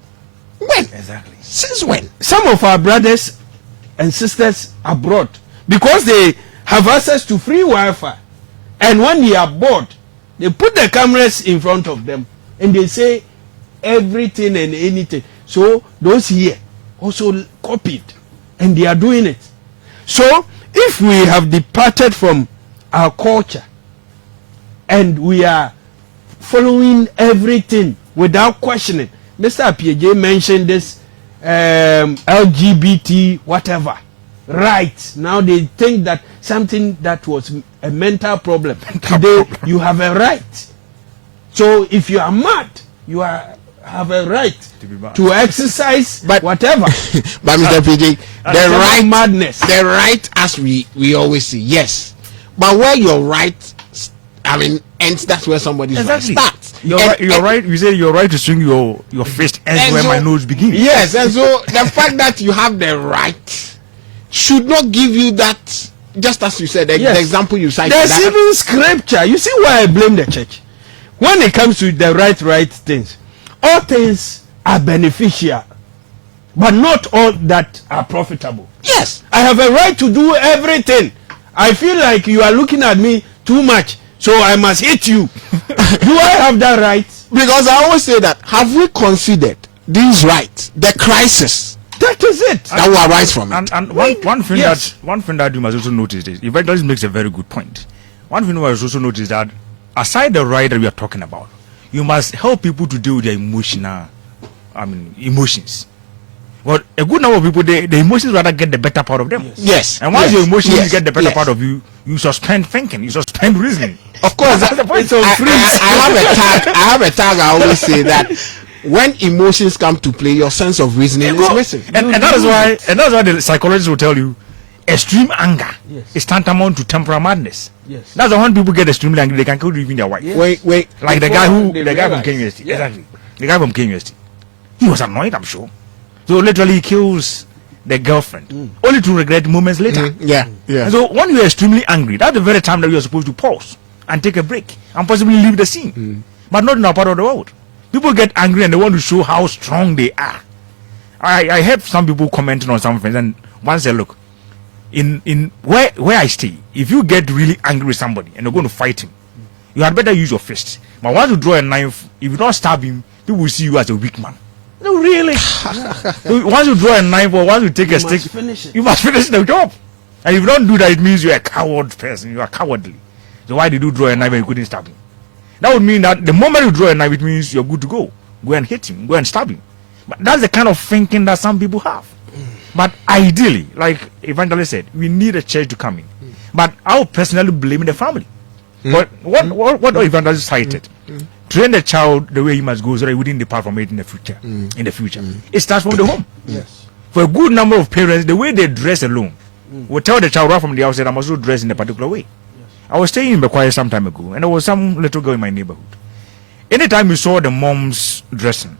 When? Exactly. Since when? Some of our brothers and sisters abroad, because they have access to free Wi-Fi, and when they are bored, they put the cameras in front of them and they say everything and anything. So those here also copied, and they are doing it. So if we have departed from our culture and we are following everything without questioning, Mr. Apieje mentioned this LGBT whatever right. Now they think that something that was a mental problem, today you have a right. So if you are mad, you have a right to exercise whatever. But Mr. PJ, the right madness. The right, as we always say, yes. But where your right, ends, that's where somebody's Exactly. right starts. You're right. You say you're right to swing your fist ends where my nose begins. Yes, and so the fact that you have the right should not give you that. Just as you said, the example you cited. There's even scripture. You see why I blame the church? When it comes to the right things, all things are beneficial, but not all that are profitable. Yes. I have a right to do everything. I feel like you are looking at me too much, so I must hit you. Do I have that right? Because I always say that, have we considered these rights, the crisis That is it. that will arise from it? And one thing Yes. that you must also notice is, Evangelist makes a very good point. One thing you must also notice that aside the right that we are talking about, you must help people to deal with their emotions. Well, a good number of people, the emotions rather get the better part of them. Yes. And once Yes. your emotions Yes. get the better Yes. part of you, you suspend thinking, you suspend reasoning. Of course, That's the point. It's on freeze. I have a tag. I always say that when emotions come to play, your sense of reasoning is missing. And that is why the psychologists will tell you extreme anger is tantamount to temporal madness. Yes. That's why when people get extremely angry, they can kill even their wife. Wait. Like the Before guy they from realize. K University. Yeah. Exactly. The guy from K University. He was annoyed, I'm sure. So literally he kills the girlfriend. Only to regret moments later. Yeah. And so when you are extremely angry, that's the very time that you are supposed to pause and take a break and possibly leave the scene. But not in our part of the world. People get angry and they want to show how strong they are. I heard some people commenting on some things, and one said, look, in where I stay, if you get really angry with somebody and you're going to fight him, you had better use your fist. But once you draw a knife, if you don't stab him, people will see you as a weak man. No, really. Once you draw a knife or once you take a stick, you must finish the job. And if you don't do that, it means you're a coward person. You are cowardly. So why did you draw a knife and you couldn't stab him? That would mean that the moment you draw a knife, it means you're good to go. Go and hit him. Go and stab him. But that's the kind of thinking that some people have. But ideally, like Evangelist said, we need a church to come in. But I would personally blame the family. But what Evangelist cited, train the child the way he must go so that he wouldn't depart from it in the future. It starts from the home. Yes. For a good number of parents, the way they dress alone will tell the child right from the outset, I must also dress in a particular way. I was staying in Bekwai some time ago, and there was some little girl in my neighborhood. Anytime you saw the mom's dressing,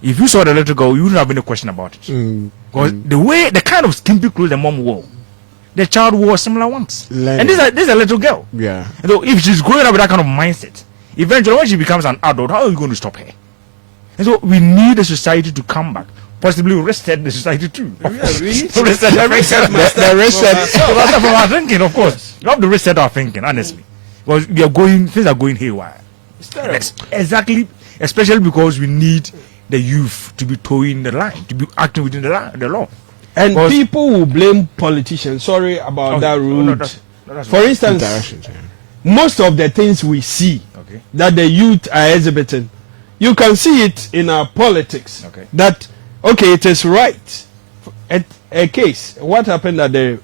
if you saw the little girl, you wouldn't have any question about it. Because the kind of skimpy clothes the mom wore, the child wore similar ones. And this is a little girl. Yeah. And so if she's growing up with that kind of mindset, eventually when she becomes an adult, how are you going to stop her? And so we need the society to come back. Possibly reset the society too. Reset from our thinking, of course. You have to reset our thinking, honestly. Because things are going haywire. Exactly, especially because we need the youth to be towing the line, to be acting within the law. And people will blame politicians. Sorry about that route. For instance, most of the things we see that the youth are exhibiting, you can see it in our politics. That it is right. At a case, what happened at the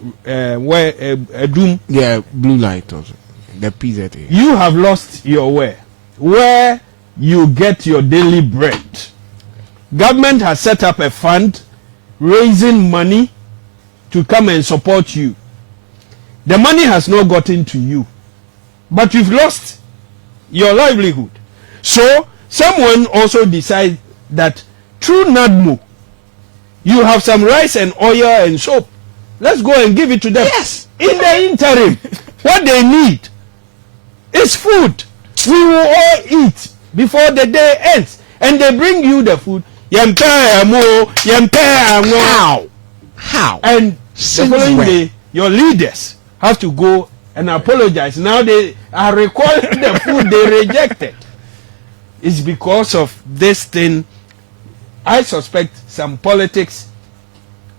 where a doom? Yeah, blue light also. The PZA. You have lost your way. Where you get your daily bread. Government has set up a fund raising money to come and support you. The money has not gotten to you, but you've lost your livelihood. So someone also decides that through NADMO, you have some rice and oil and soap. Let's go and give it to them. Yes. In the interim, what they need is food. We will all eat before the day ends. And they bring you the food. How? And the following day, your leaders have to go and apologize. Now they are recalling the food they rejected. It's because of this thing. I suspect some politics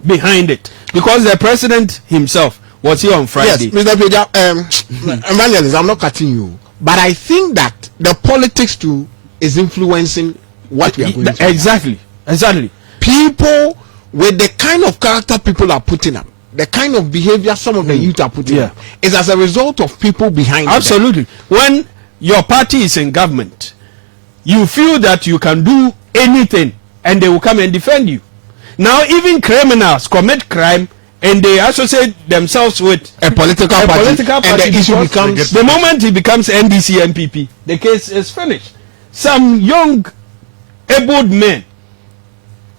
behind it. Because the president himself was here on Friday. Yes, Mr. Peja, Evangelist, I'm not cutting you. But I think that the politics too is influencing what we are going to. Exactly. People with the kind of character people are putting up, the kind of behavior some of the youth are putting up, is as a result of people behind them. Absolutely. When your party is in government, you feel that you can do anything and they will come and defend you. Now even criminals commit crime and they associate themselves with a political party, and the issue becomes, the moment he becomes NDC MPP, the case is finished. Some young able men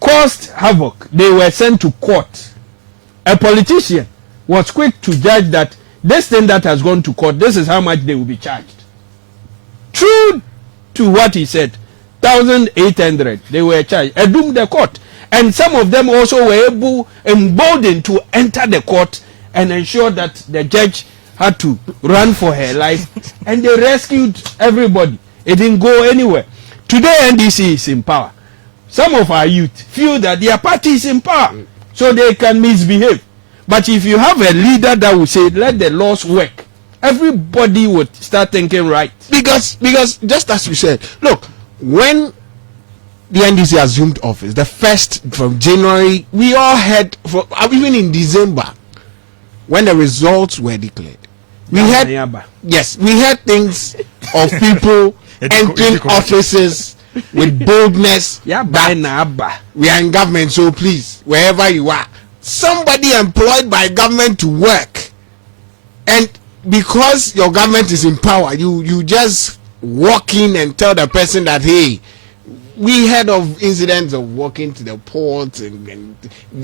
caused havoc. They were sent to court. A politician was quick to judge that this thing that has gone to court, this is how much they will be charged. True to what he said, 1,800 they were charged. Doomed the court. And some of them also were emboldened to enter the court and ensure that the judge had to run for her life. And they rescued everybody. It didn't go anywhere. Today NDC is in power. Some of our youth feel that their party is in power, so they can misbehave. But if you have a leader that will say, let the laws work, everybody would start thinking right. Because just as you said, look, when the NDC assumed office, the first from January, we all had, even in December, when the results were declared, we had things of people entering offices with boldness. We are in government, so please, wherever you are, somebody employed by government to work, and because your government is in power, you just walk in and tell the person that, hey, we heard of incidents of walking to the port and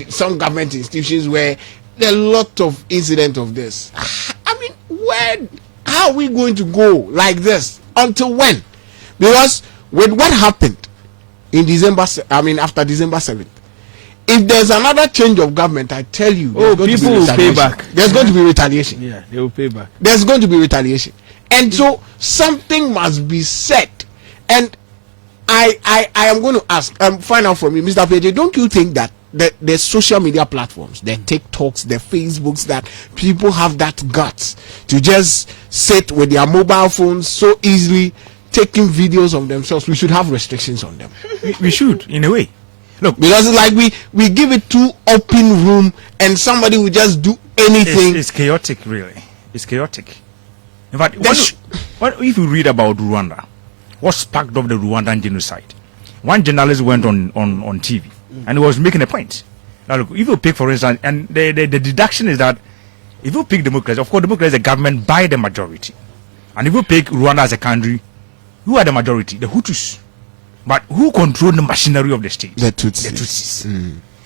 some government institutions where there are a lot of incidents of this. I mean, how are we going to go like this? Until when? Because with what happened in December, after December 7th, if there's another change of government, I tell you, Oh, going people to be will pay retaliation. back. There's going to be retaliation. Yeah, they will pay back. There's going to be retaliation, and so something must be said. And I am going to ask, find out from you, Mr. PJ. Don't you think that the social media platforms, the TikToks, the Facebooks, that people have that guts to just sit with their mobile phones so easily, taking videos of themselves? We should have restrictions on them. We should, in a way. Look, Because it's like we give it too open room, and somebody will just do anything. it's chaotic, really. It's chaotic. In fact, That's- if you read about Rwanda, what sparked off the Rwandan genocide? One journalist went on TV and he was making a point. Now, look, if you pick, for instance, and the deduction is that if you pick democracy, of course, democracy is a government by the majority. And if you pick Rwanda as a country, who are the majority? The Hutus. But who control the machinery of the state? The Tutsis. The Tutsis.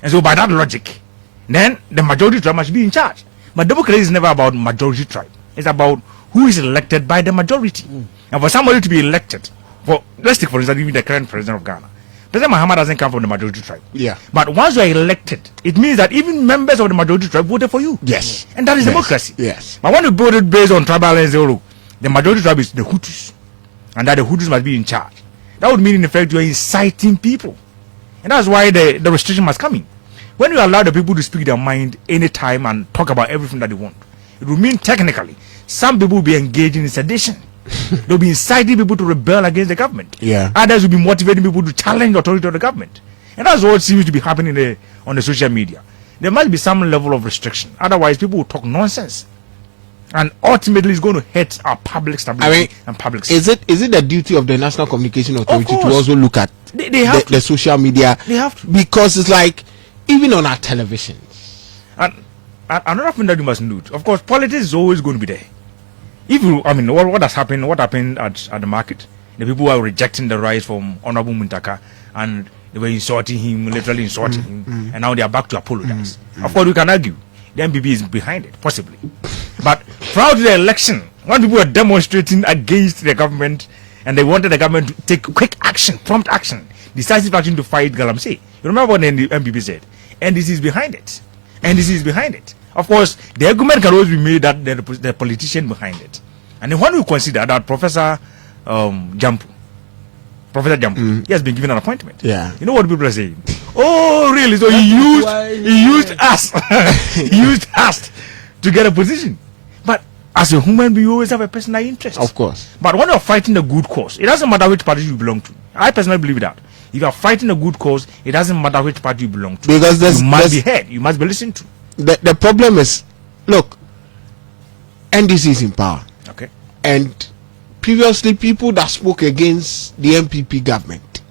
And so, by that logic, then the majority tribe must be in charge. But democracy is never about majority tribe. It's about who is elected by the majority. And for somebody to be elected, let's take for instance even the current president of Ghana. President Mahama doesn't come from the majority tribe. Yeah. But once you are elected, it means that even members of the majority tribe voted for you. Yes. And that is Yes. democracy. Yes. But when you build it based on tribal lines, the majority tribe is the Hutus. And that the Hutus must be in charge. That would mean in effect you are inciting people. And that's why the restriction must come in. When you allow the people to speak their mind anytime and talk about everything that they want, it will mean technically some people will be engaging in sedition. They'll be inciting people to rebel against the government. Yeah. Others will be motivating people to challenge the authority of the government. And that's what seems to be happening on the social media. There must be some level of restriction. Otherwise, people will talk nonsense. And ultimately, it's going to hurt our public stability and public safety. Is it the duty of the National Communication Authority to course. also look at They have the social media? They have to. Because it's like, even on our television. And another thing that you must note, of course, politics is always going to be there. What has happened? What happened at the market? The people who are rejecting the rise from Honorable Muntaka, and they were insulting him, literally insulting him, and now they are back to apologize. Of course, we can argue the MPP is behind it, possibly. But prior to the election, when people were demonstrating against the government, and they wanted the government to take quick action, prompt action, decisive action to fight Galamsey. You remember what the MPP said? NDC is behind it. NDC is behind it. Of course, the argument can always be made that the politician behind it. And then when we consider that Professor Jampu, he has been given an appointment. Yeah. You know what people are saying? Oh, really? So he used us. He used us to get a position. But as a human being, you always have a personal interest. Of course. But when you're fighting a good cause, it doesn't matter which party you belong to. I personally believe that. If you are fighting a good cause, it doesn't matter which party you belong to. Because you must be heard. You must be listened to. The problem is, look, NDC is in power. Okay. And previously, people that spoke against the MPP government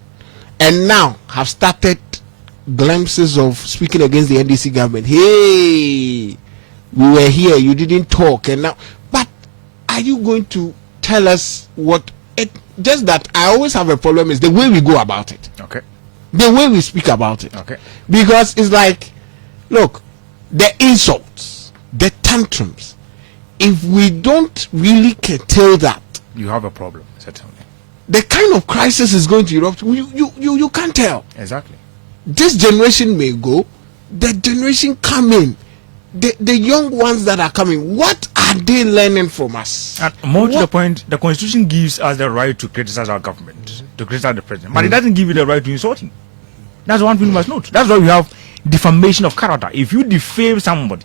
and now have started glimpses of speaking against the NDC government. Hey, we were here, you didn't talk, and now. But are you going to tell us what it? Just that I always have a problem is the way we go about it. Okay. The way we speak about it. Okay. Because it's like, look, the insults, the tantrums. If we don't really curtail that, You have a problem, certainly. the kind of crisis is going to erupt. You can't tell. Exactly. This generation may go, the generation coming, the young ones that are coming, what are they learning from us? And more to the point, the Constitution gives us the right to criticize our government, to criticize the president, but it doesn't give you the right to insult him. That's one thing you must note. That's why we have defamation of character. If you defame somebody,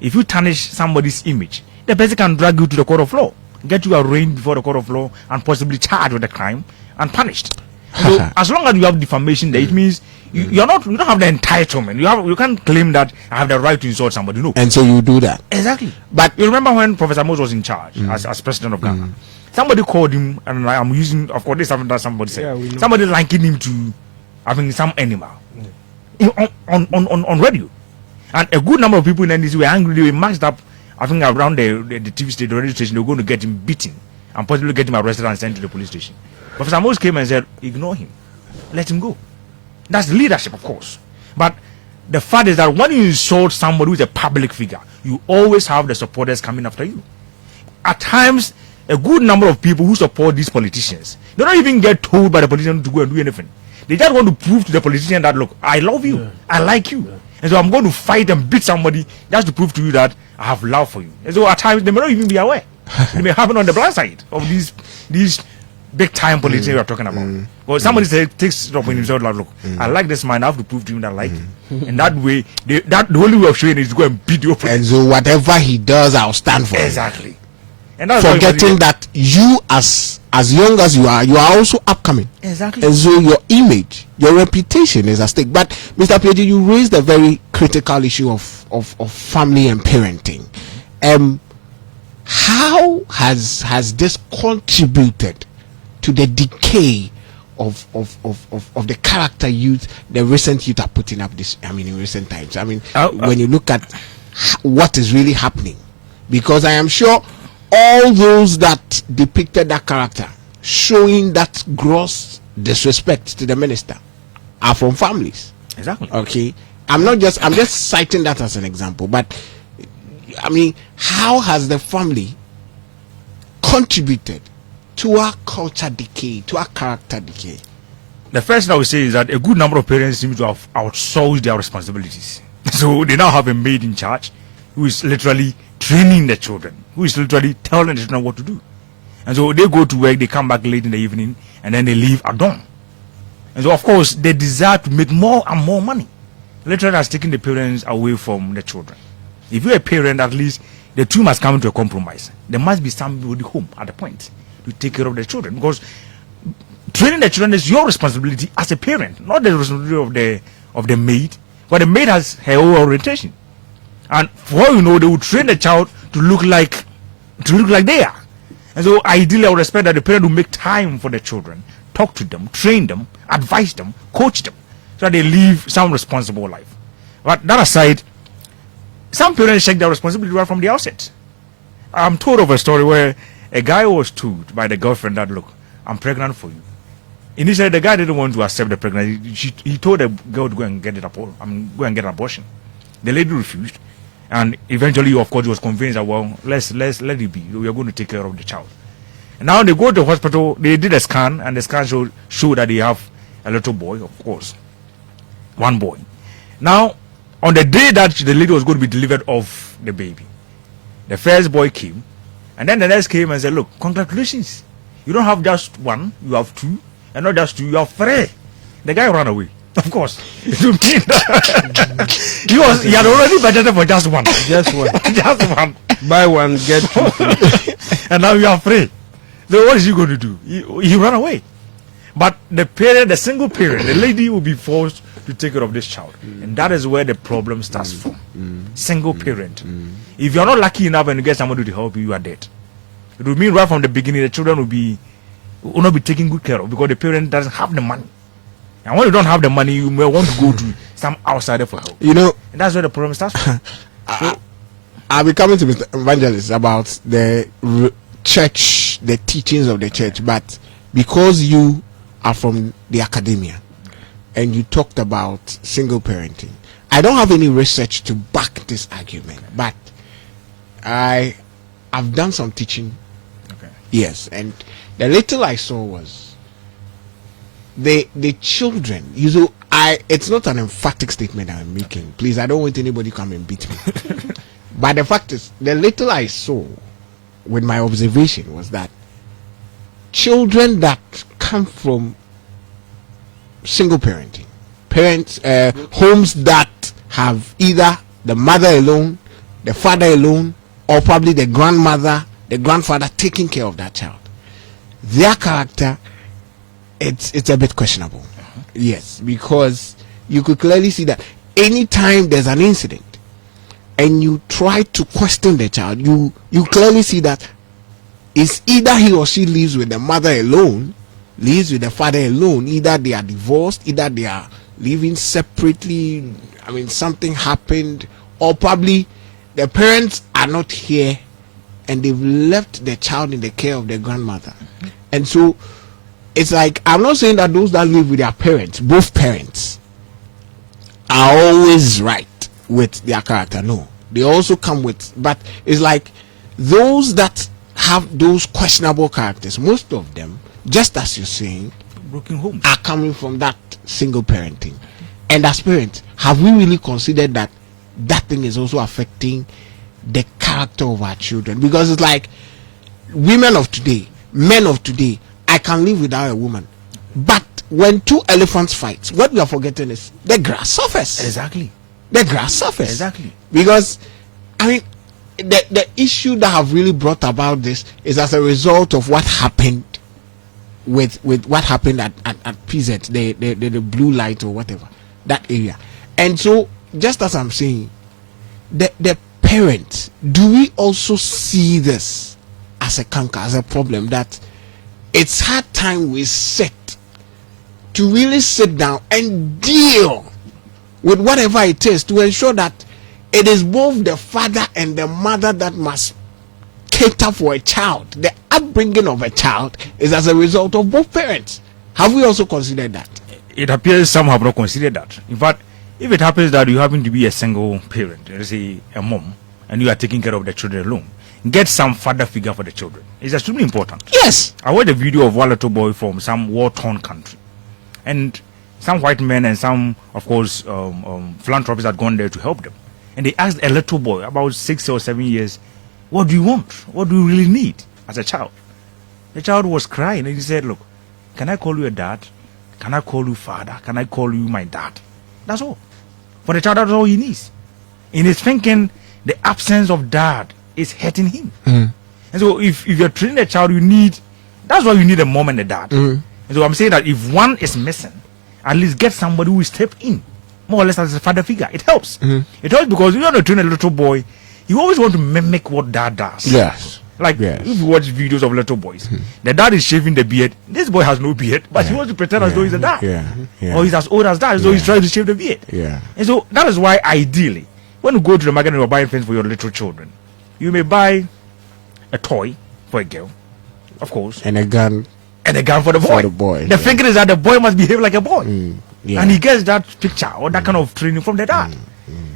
if you tarnish somebody's image, the person can drag you to the court of law, get you arraigned before the court of law, and possibly charged with a crime and punished. So as long as you have defamation there, it means you don't have the entitlement. You can't claim that I have the right to insult somebody. No. And so you do that. Exactly. But you remember when Professor Mose was in charge as president of Ghana, somebody called him, and I'm using, of course, this is something that somebody said. Yeah, we know. Somebody liking him to having some animal on radio. And a good number of people in NDC were angry. They were marched up, I think, around the TV station, the radio station. They were going to get him beaten and possibly get him arrested and sent to the police station. Professor Mose came and said, ignore him. Let him go. That's leadership, of course. But the fact is that when you insult somebody who is a public figure, you always have the supporters coming after you. At times, a good number of people who support these politicians, they don't even get told by the politicians to go and do anything. They just want to prove to the politician that, look, I love you, I like you, and so I'm going to fight and beat somebody just to prove to you that I have love for you. And so at times they may not even be aware. It may happen on the blind side of these big time politicians we are talking about. Well, somebody takes it upon himself like, look, I like this man, I have to prove to him that I like him. And that way, the only way of showing it is to go and beat the opponent. And so whatever he does, I'll stand for him. Exactly. And that's forgetting that you, as young as you are also upcoming. Exactly. And so your image, your reputation is at stake. But Mr. PhD, you raised a very critical issue of family and parenting. How has this contributed to the decay of the character the recent youth are putting up in recent times? When you look at what is really happening, because I am sure all those that depicted that character showing that gross disrespect to the minister are from families. Exactly. Okay. I'm just citing that as an example, but how has the family contributed to our culture decay, to our character decay? The first thing I would say is that a good number of parents seem to have outsourced their responsibilities. So they now have a maid in charge who is literally training the children, who is literally telling the children what to do. And so they go to work, they come back late in the evening, and then they leave at dawn. And so, of course, they desire to make more and more money. Literally has taken the parents away from the children. If you're a parent, at least the two must come to a compromise. There must be somebody home at the point to take care of the children, because training the children is your responsibility as a parent, not the responsibility of the maid. But the maid has her own orientation, and for all you know, they will train the child to look like they are. And so, ideally, I would expect that the parent will make time for the children, talk to them, train them, advise them, coach them, so that they live some responsible life. But that aside, some parents check their responsibility right from the outset. I'm told of a story where a guy was told by the girlfriend that, look, I'm pregnant for you. Initially, the guy didn't want to accept the pregnancy. He told the girl to go and get an abortion. The lady refused, and eventually, of course, he was convinced that, well, let's let it be. We are going to take care of the child. And now they go to the hospital. They did a scan, and the scan showed that they have a little boy, of course, one boy. Now, on the day that the lady was going to be delivered of the baby, the first boy came, and then the next came and said, look, congratulations. You don't have just one, you have two, and not just two, you have three. The guy ran away, of course. To mean that he had already budgeted for just one. Just one. Just one. Buy one, get two. And now you have three. So what is he going to do? He ran away. But the single parent, the lady will be forced to take care of this child. And that is where the problem starts from. Single parent. If you're not lucky enough and you get somebody to help you, you are dead. It will mean right from the beginning the children will not be taken good care of, because the parent doesn't have the money. And when you don't have the money, you may want to go to some outsider for help. And that's where the problem starts from. I'll be coming to Mr. Evangelist about the church, the teachings of the church, but because you are from the academia and you talked about single parenting, I don't have any research to back this argument, but I've done some teaching. Okay. Yes, and the little I saw was the children. It's not an emphatic statement I'm making. Please, I don't want anybody to come and beat me. But the fact is, the little I saw with my observation was that children that come from single parenting, homes that have either the mother alone, the father alone, or probably the grandmother, the grandfather taking care of that child, their character, it's a bit questionable. Yes, because you could clearly see that anytime there's an incident and you try to question the child, you clearly see that it's either he or she lives with the mother alone, lives with the father alone, either they are divorced, either they are living separately, something happened, or probably the parents are not here and they've left the child in the care of their grandmother. And so it's like, I'm not saying that those that live with their parents, both parents, are always right with their character. No, they also come with, but it's like those that have those questionable characters, most of them, just as you're saying, broken homes are coming from that single parenting. And as parents, have we really considered that that thing is also affecting the character of our children? Because it's like women of today, men of today, I can live without a woman. But when two elephants fight, what we are forgetting is the grass suffers. Exactly. The grass suffers. Exactly. Because, I mean, the issue that have really brought about this is as a result of what happened with what happened at PZ, the blue light or whatever, that area. And so, just as I'm saying, the parents, do we also see this as a canker, as a problem, that it's hard time we sit to really sit down and deal with whatever it is to ensure that it is both the father and the mother that must cater for a child. The upbringing of a child is as a result of both parents. Have we also considered that? It appears some have not considered that. In fact, if it happens that you happen to be a single parent, let's say a mom, and you are taking care of the children alone, get some father figure for the children. It's extremely important. Yes. I watched a video of one little boy from some war-torn country, and some white men and some, of course, philanthropists had gone there to help them. And they asked a little boy, about 6 or 7 years, what do you want? What do you really need as a child? The child was crying, and he said, look, can I call you a dad? Can I call you father? Can I call you my dad? That's all. For the child, that's all he needs. In his thinking, the absence of dad is hurting him. And so if you're training a child, that's why you need a mom and a dad. And so I'm saying that if one is missing, at least get somebody who will step in, more or less as a father figure. It helps. It helps because you want to train a little boy, you always want to mimic what dad does. Yes. Like if you watch videos of little boys, the dad is shaving the beard. This boy has no beard, but he wants to pretend as though he's a dad. Or he's as old as that, so he's trying to shave the beard. And so that is wwhy ideally, when you go to the market and you're buying things for your little children, you may buy a toy for a girl, of course, and a gun for the boy. The thinking is that the boy must behave like a boy, and he gets that picture or that kind of training from the dad.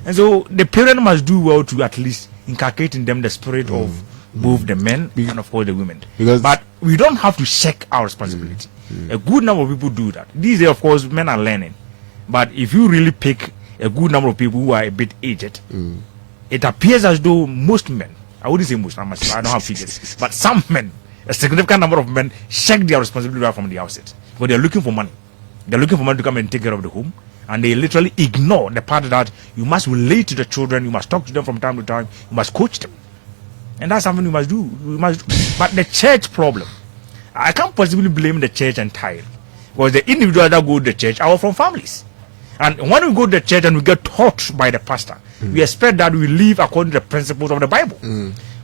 And so the parent must do well to at least inculcate in them the spirit of both the men and of course the women. But we don't have to check our responsibility. A good number of people do that. These days, of course, men are learning. But if you really pick a good number of people who are a bit aged, it appears as though most men, I wouldn't say most, I don't have figures, but some men, a significant number of men, check their responsibility right from the outset. But they're looking for money. They're looking for money to come and take care of the home. And they literally ignore the part that you must relate to the children, you must talk to them from time to time, you must coach them. And that's something we must do. But the church problem, I can't possibly blame the church entirely. Because the individuals that go to the church are all from families. And when we go to the church and we get taught by the pastor, we expect that we live according to the principles of the Bible.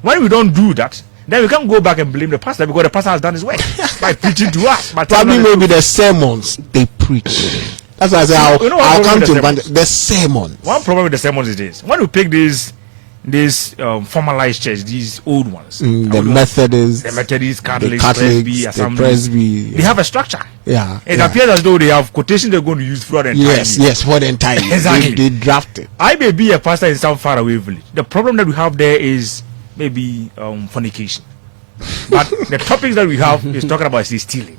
When we don't do that, then we can't go back and blame the pastor because the pastor has done his work by preaching to us. Probably maybe the sermons they preach. That's why I say I'll come to the sermons. One problem with the sermons is this: when you pick these formalized churches, these old ones, the Methodists, Catholics, Presby, they have a structure. It Yeah. appears as though they have quotations they're going to use throughout the entire year. Yes, for the entire year. Exactly. They draft it. I may be a pastor in some faraway village. The problem that we have there is maybe fornication. But the topics that we have is talking about stealing.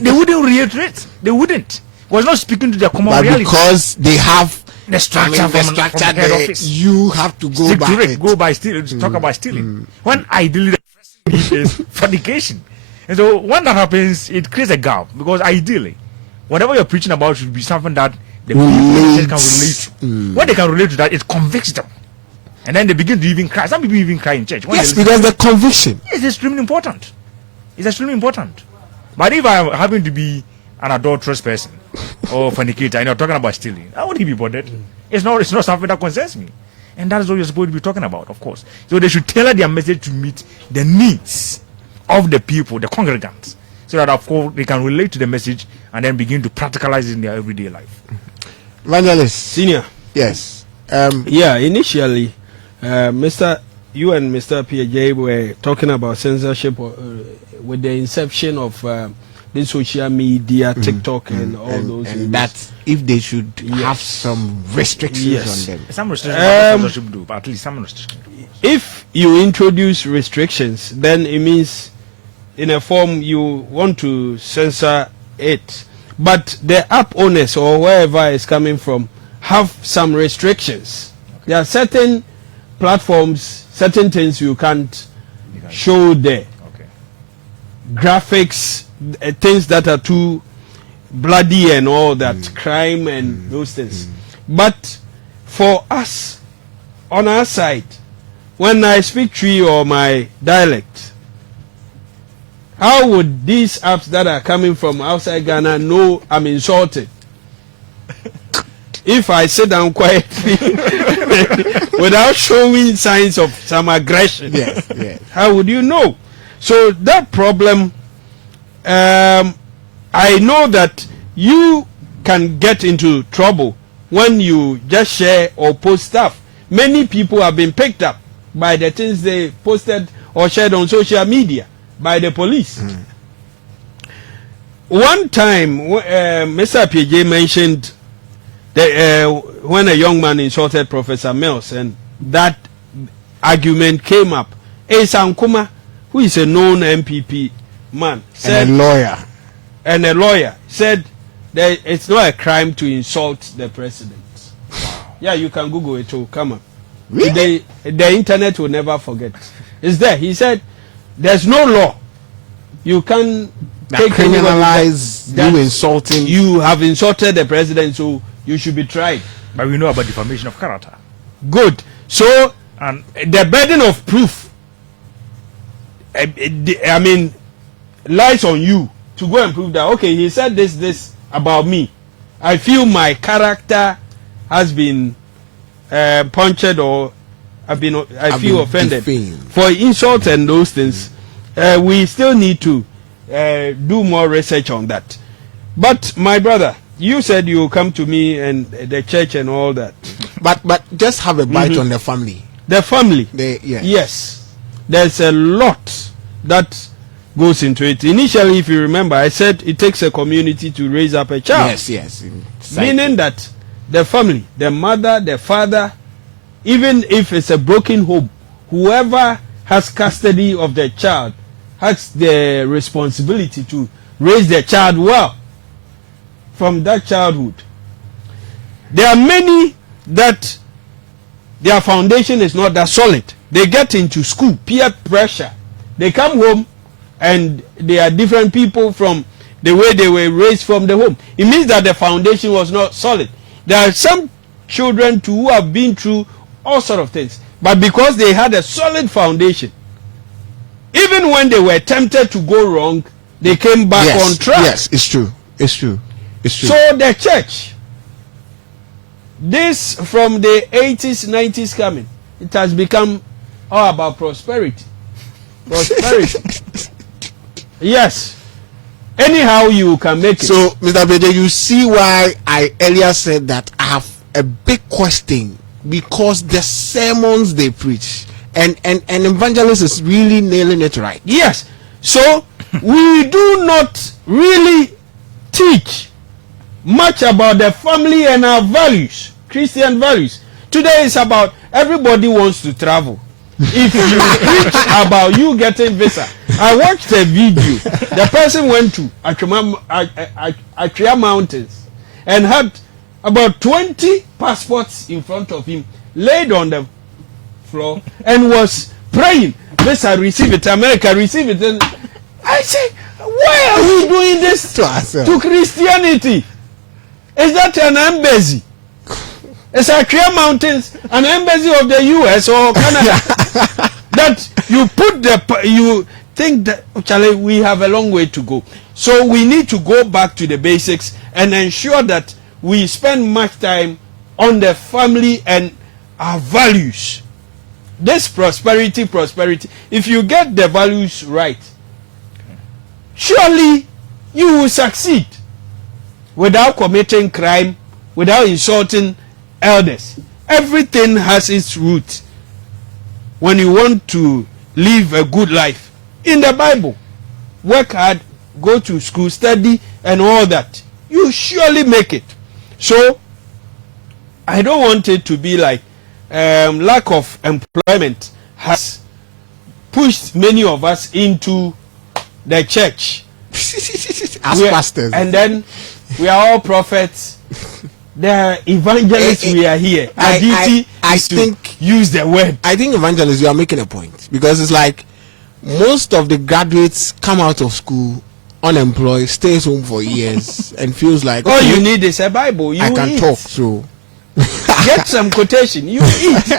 They wouldn't reiterate. They wouldn't. Was not speaking to their common reality. Because they have the structure, from the head office. You have to go by it. Go by stealing. Talk about stealing. When ideally the first thing is fornication. And so when that happens, it creates a gap. Because ideally, whatever you're preaching about should be something that the people in the church can relate to. When they can relate to that, it convicts them. And then they begin to even cry. Some people even cry in church. Yes, because the conviction is extremely important. It's extremely important. But if I happen to be an adulterous person or fornicator and you're talking about stealing, I wouldn't be bothered. It's not something that concerns me. And that is what you're supposed to be talking about, of course. So they should tailor their message to meet the needs of the people, the congregants, so that of course they can relate to the message and then begin to practicalize it in their everyday life. Evangelist Senior. Yes. Initially, you and Mr. PJ were talking about censorship with the inception of the social media, TikTok, and all those. And that if they should have some restrictions on them. Some restrictions do, but at least some restrictions. If you introduce restrictions, then it means, in a form, you want to censor it. But the app owners or wherever it's coming from have some restrictions. There are certain platforms, certain things you can't show there. Okay. Graphics, things that are too bloody and all that, crime and those things. But for us, on our side, when I speak Tree or my dialect, how would these apps that are coming from outside Ghana know I'm insulted? If I sit down quietly without showing signs of some aggression, yes. how would you know? So that problem, I know that you can get into trouble when you just share or post stuff. Many people have been picked up by the things they posted or shared on social media by the police. One time, Mr. PJ mentioned when a young man insulted Professor Mills, and that argument came up. Sankuma, who is a known MPP man, said, and a lawyer, said that it's not a crime to insult the president. Yeah, you can Google it too. Come on. Really? The internet will never forget. It's there. He said, there's no law. You can criminalize you insulting. You have insulted the president, so you should be tried. But we know about defamation of character. Good. So, And the burden of proof, I mean, lies on you to go and prove that, okay, he said this about me. I feel my character has been punctured, or I feel offended. Defamed. For insult and those things, we still need to do more research on that. But my brother, you said you come to me and the church and all that. But just have a bite on the family. The family. Yes. There's a lot that goes into it. Initially, if you remember, I said it takes a community to raise up a child. Yes. Meaning that the family, the mother, the father, even if it's a broken home, whoever has custody of the child has the responsibility to raise the child well from that childhood. There are many that their foundation is not that solid. They get into school, peer pressure. They come home and they are different people from the way they were raised from the home. It means that the foundation was not solid. There are some children too who have been through all sorts of things, but because they had a solid foundation, even when they were tempted to go wrong, they came back on track. Yes, it's true. So the church, this from the 80s, 90s coming, it has become all about prosperity. Yes. Anyhow you can make it. So, Mr. Bede, you see why I earlier said that I have a big question, because the sermons they preach, and evangelist is really nailing it right. Yes. So we do not really teach much about the family and our values, Christian values. Today is about everybody wants to travel. If you preach about you getting visa, I watched a video. The person went to Atria Mountains and had about 20 passports in front of him, laid on the floor, and was praying, visa, receive it, America, receive it. And I say, why are we doing this to Christianity? Is that an embassy? It's Atria Mountains, an embassy of the US or Canada. That you think that, Charlie, we have a long way to go. So we need to go back to the basics and ensure that we spend much time on the family and our values. This prosperity, if you get the values right, surely you will succeed without committing crime, without insulting elders. Everything has its root. When you want to live a good life in the Bible, work hard, go to school, study, and all that, you surely make it. So I don't want it to be like lack of employment has pushed many of us into the church As pastors. And then we are all prophets. The evangelists we are here. Our duty is to use the word. I think evangelists, you are making a point, because it's like most of the graduates come out of school unemployed, stays home for years, and feels like all you need is a Bible. I can eat. Talk so. Get some quotation. You eat.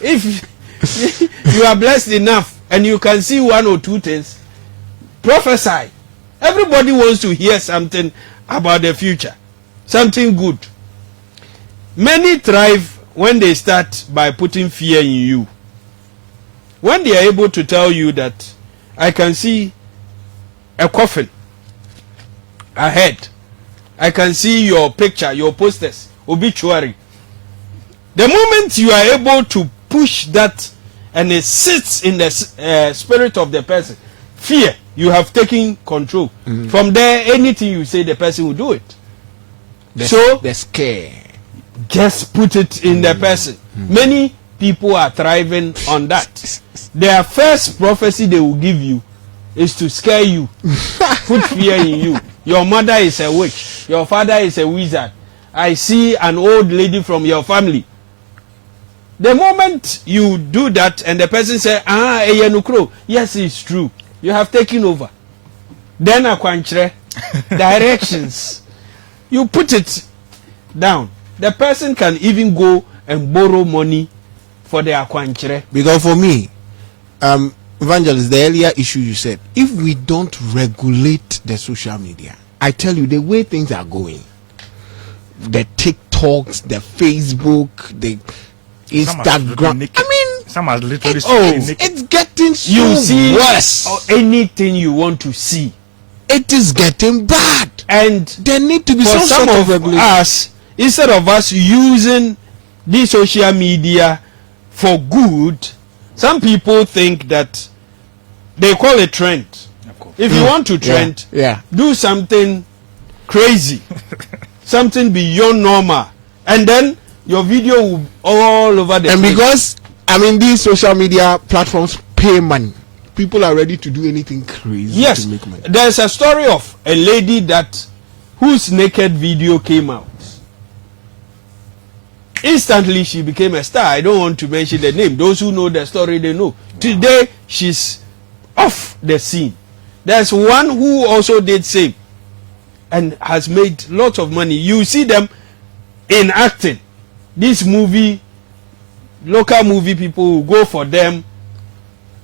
If you are blessed enough and you can see one or two things, prophesy. Everybody wants to hear something about the future, something good. Many thrive when they start by putting fear in you. When they are able to tell you that I can see a coffin ahead, I can see your picture, your posters, obituary. The moment you are able to push that and it sits in the spirit of the person, fear, you have taken control. From there, anything you say, the person will do it. The scare. Just put it in the person. Many people are thriving on that. Their first prophecy they will give you is to scare you, put fear in you. Your mother is a witch. Your father is a wizard. I see an old lady from your family. The moment you do that and the person says, yes, it's true, you have taken over. Then akwanchre, directions, you put it down. The person can even go and borrow money for the akwanchre. Because for me, Evangelist, the earlier issue you said, if we don't regulate the social media, I tell you, the way things are going, the TikToks, the Facebook, the Instagram, I mean, some are literally it's getting so worse. Or anything you want to see, it is getting bad, and there need to be for some sort of regulation. Us, instead of us using the social media for good, some people think that they call it trend. If you want to trend, do something crazy, something beyond normal, and then your video will be all over the and place. Because I mean, these social media platforms pay money, people are ready to do anything crazy to make money. There's a story of a lady whose naked video came out. Instantly she became a star. I don't want to mention the name. Those who know the story, they know. Today she's off the scene. There's one who also did same and has made lots of money. You see them in acting. This movie, local movie people will go for them,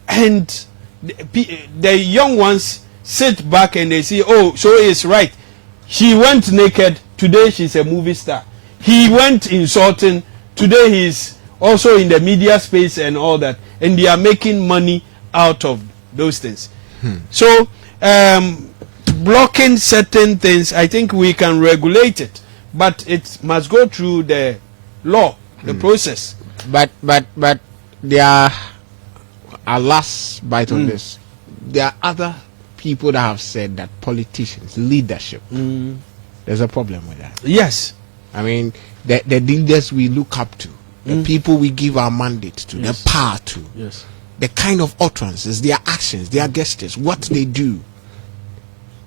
and the young ones sit back and they say, oh, so it's right. She went naked. Today she's a movie star. He went insulting. Today he's also in the media space and all that. And they are making money out of those things. So, blocking certain things, I think we can regulate it. But it must go through the law, the process. But there are a last bite on this. There are other people that have said that politicians, leadership, there's a problem with that. Yes. I mean, the leaders we look up to, the people we give our mandate to, the power to, the kind of utterances, their actions, their gestures, what they do,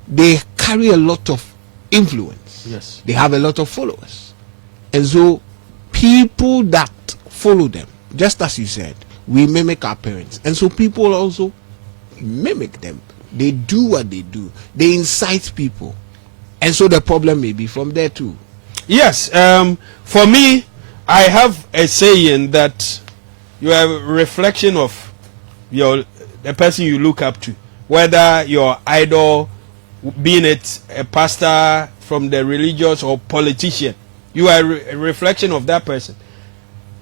they carry a lot of influence. Yes. They have a lot of followers. And so people that follow them, just as you said, we mimic our parents. And so people also mimic them. They do what they do. They incite people. And so the problem may be from there too. Yes. For me, I have a saying that you are a reflection of the person you look up to, whether your idol, being it a pastor from the religious or politician, you are a reflection of that person.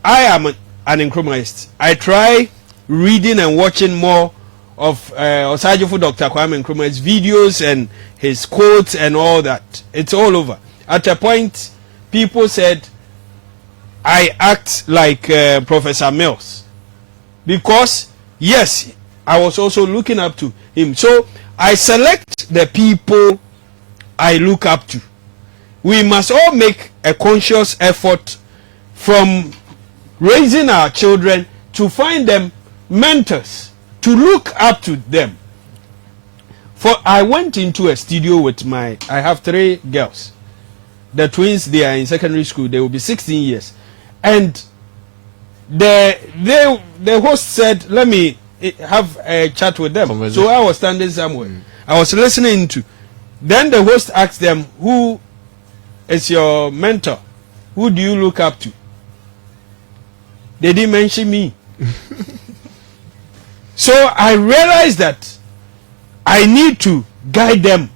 I am an Nkrumahist. I try reading and watching more of Osajifo Dr. Kwame Nkrumah's videos and his quotes and all that. It's all over. At a point, people said I act like Professor Mills, because yes, I was also looking up to him. So I select the people I look up to. We must all make a conscious effort from raising our children to find them mentors, to look up to them. I went into a studio with I have 3 girls. The twins, they are in secondary school. They will be 16 years. And the host said, let me have a chat with them. So I was standing somewhere. I was listening to. Then the host asked them, who is your mentor? Who do you look up to? They didn't mention me. So I realized that I need to guide them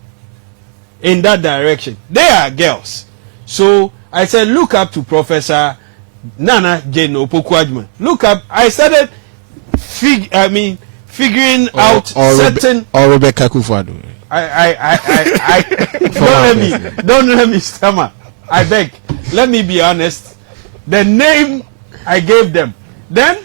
in that direction. They are girls. So I said, look up to Professor Nana Jane Opoku-Agyeman. Look up. I started figuring out certain... Or Rebecca Kufuor. Don't let me stammer. I beg. Let me be honest. The name I gave them. Then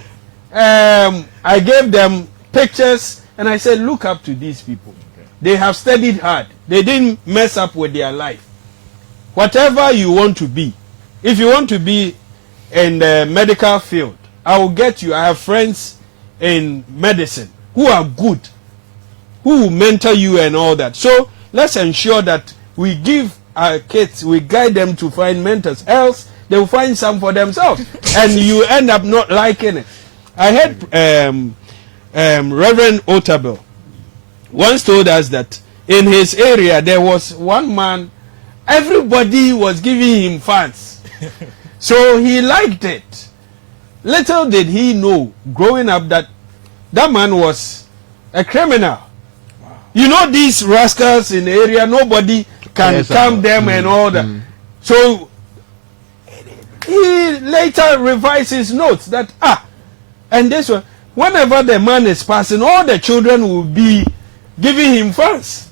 I gave them pictures and I said, look up to these people. They have studied hard. They didn't mess up with their life. Whatever you want to be, if you want to be in the medical field, I will get you. I have friends in medicine who are good, who will mentor you and all that. So let's ensure that we give our kids, we guide them to find mentors. Else they will find some for themselves, and you end up not liking it. I heard Reverend Otabel once told us that in his area there was one man, everybody was giving him fans. So he liked it. Little did he know growing up that that man was a criminal. Wow. You know, these rascals in the area, nobody can calm them and all that. So he later revised his notes that and this one, whenever the man is passing, all the children will be giving him fans.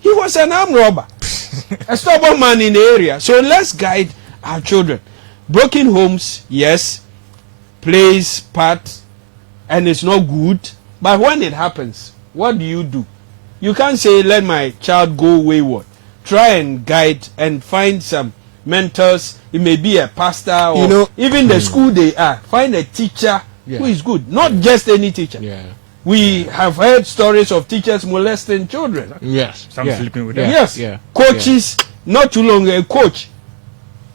He was an armed robber, a stubborn man in the area. So let's guide our children. Broken homes, yes, plays part, and it's not good. But when it happens, what do? You can't say, let my child go wayward. Try and guide and find some mentors. It may be a pastor or even the school they are. Find a teacher who is good, not just any teacher. Yeah. We have heard stories of teachers molesting children. Yes. Some sleeping with them. Yes. Yeah. Coaches, not too long, a coach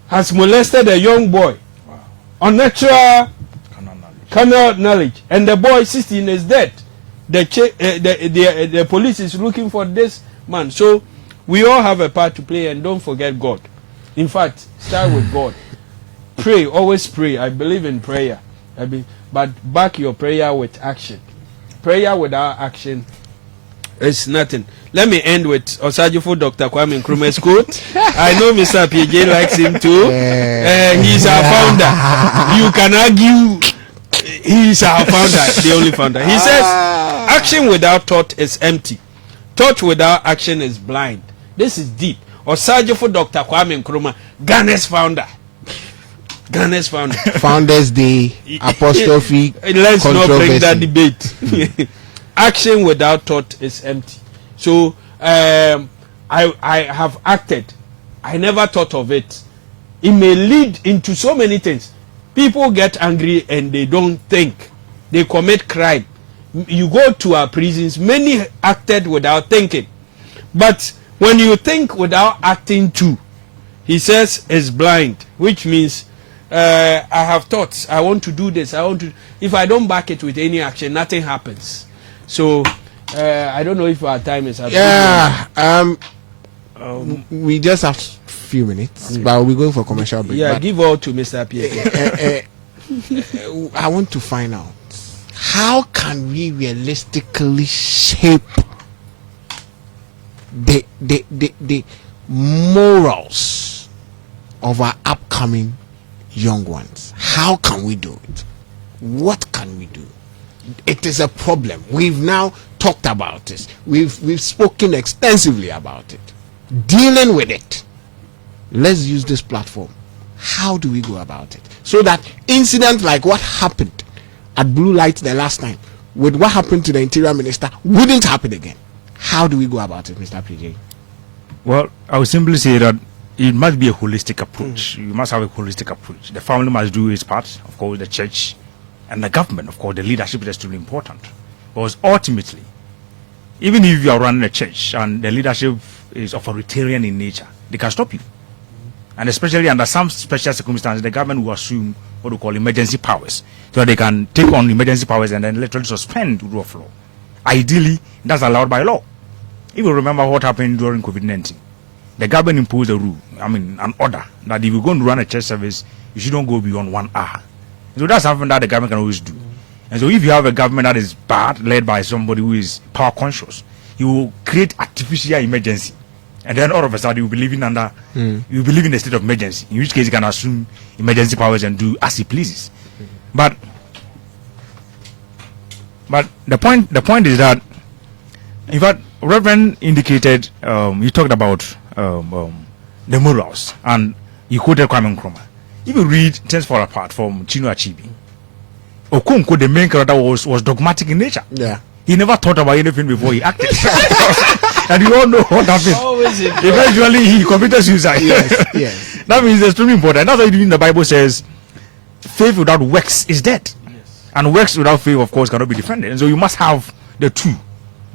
has molested a young boy. Wow. Unnatural carnal knowledge. And the boy 16 is dead. The police is looking for this man. So we all have a part to play, and don't forget God. In fact, start with God. Pray, always pray. I believe in prayer. But back your prayer with action. Prayer without action is nothing. Let me end with Osajifo Dr. Kwame Nkrumah's quote. I know Mr. PJ likes him too. He's our founder. You can argue he's our founder, the only founder. He says, action without thought is empty. Thought without action is blind. This is deep. Osajifo Dr. Kwame Nkrumah, Ghana's founder. Ghana's founder. Founders Day, apostrophe. Let's not bring that debate. Action without thought is empty. So I have acted. I never thought of it. It may lead into so many things. People get angry and they don't think. They commit crime. You go to our prisons, many acted without thinking. But when you think without acting too, he says it's blind, which means I have thoughts. I want to do this. If I don't back it with any action, nothing happens. So I don't know if our time is up. Yeah. We just have a few minutes, but we're going for commercial break. Yeah, give all to Mr. Pierre. I want to find out, how can we realistically shape the morals of our upcoming young ones? How can we do it? What can we do? It is a problem. We've now talked about this. We've spoken extensively about it. Dealing with it. Let's use this platform. How do we go about it? So that incidents like what happened at Blue Light the last time, with what happened to the Interior Minister, wouldn't happen again. How do we go about it, Mr. PJ? Well, I would simply say that it must be a holistic approach. You must have a holistic approach. The family must do its part, of course, the church and the government, of course, the leadership is extremely important. Because ultimately, even if you are running a church and the leadership is authoritarian in nature, they can stop you. And especially under some special circumstances, the government will assume what we call emergency powers, so that they can take on emergency powers and then literally suspend the rule of law. Ideally, that's allowed by law. If you remember what happened during COVID-19, the government imposed a rule, an order, that if you're going to run a church service, you shouldn't go beyond 1 hour. So that's something that the government can always do. And so if you have a government that is bad, led by somebody who is power conscious, you will create artificial emergency. And then all of a sudden you will be living you will live in a state of emergency, in which case you can assume emergency powers and do as he pleases. But the point is that, in fact, Reverend indicated, you talked about the morals, and you quoted Kwame Nkrumah. If you read Things Fall Apart from Chinua Achebe, Okonkwo, the main character, was dogmatic in nature. Yeah. He never thought about anything before he acted. And you all know what happened. Eventually, he committed suicide. Yes. That means it's extremely important. That's why the Bible says, faith without works is dead. Yes. And works without faith, of course, cannot be defended. And so you must have the two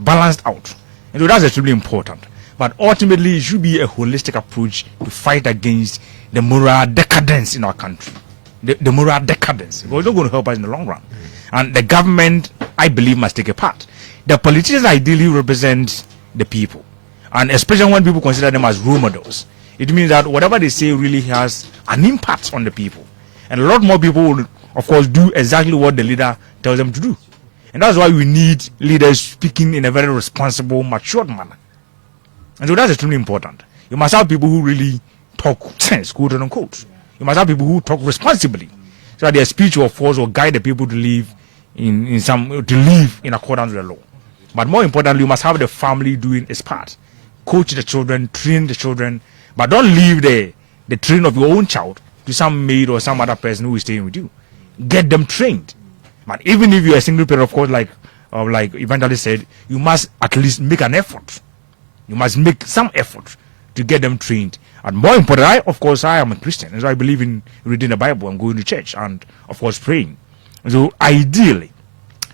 balanced out. And so that's extremely important. But ultimately, it should be a holistic approach to fight against the moral decadence in our country. The moral decadence. Because it's not going to help us in the long run. And the government, I believe, must take a part. The politicians ideally represent the people. And especially when people consider them as role models, it means that whatever they say really has an impact on the people. And a lot more people will, of course, do exactly what the leader tells them to do. And that's why we need leaders speaking in a very responsible, matured manner. And so that's extremely important. You must have people who really talk sense, quote unquote. You must have people who talk responsibly, so that their speech or force will guide the people to live in accordance with the law. But more importantly, you must have the family doing its part. Coach the children, train the children, but don't leave the training of your own child to some maid or some other person who is staying with you. Get them trained. But even if you're a single parent, of course, like Evangelist said, you must at least make an effort. You must make some effort to get them trained. And more important, I am a Christian, and so I believe in reading the Bible and going to church and, of course, praying. And so ideally,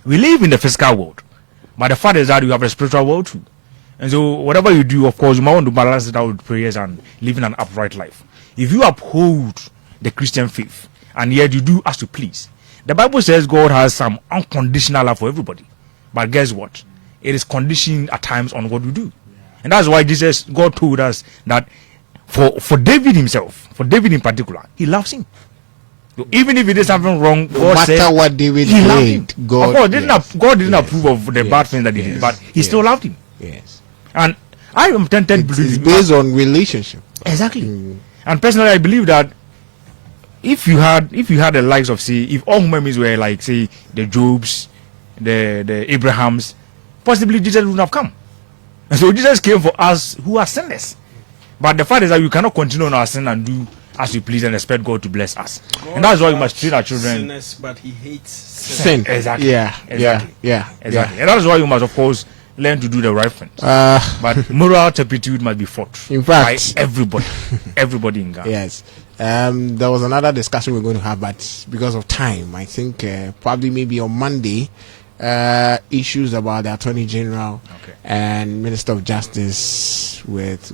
we live in the physical world, but the fact is that you have a spiritual world too. And so whatever you do, of course, you might want to balance it out with prayers and living an upright life. If you uphold the Christian faith and yet you do as you please, the Bible says God has some unconditional love for everybody. But guess what? It is conditioned at times on what we do. And that's why God told us that for David himself, for David in particular, he loves him. So even if he did something wrong, God said what David he loved did, him. God didn't approve of the bad things that he did, but he still loved him. Yes. And I am tempted to believe it's based on relationship. Exactly. And personally, I believe that if you had the likes of, say, if all human beings were like, say, the Jobs, the Abrahams, possibly Jesus wouldn't have come. And so Jesus came for us who are sinless. But the fact is that we cannot continue on our sin and do as we please and expect God to bless us. God, and that's why we must treat our children. Sinners, but he hates sin. Exactly. Exactly. And that's why we must, of course, learn to do the right things. But moral turpitude must be fought in fact by everybody in Ghana. Yes. There was another discussion we're going to have, but because of time, I think probably maybe on Monday, issues about the Attorney General and Minister of Justice with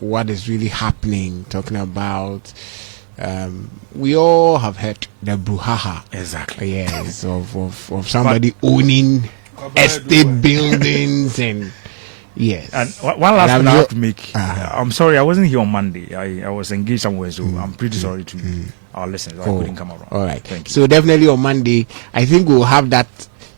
what is really happening, talking about we all have heard the brouhaha. Exactly. Yes, of somebody owning estate buildings and yes. And one last thing I have to make. I'm sorry, I wasn't here on Monday. I was engaged somewhere, so I'm pretty sorry to our listeners. I couldn't come around. All right. Thank you. So definitely on Monday, I think we'll have that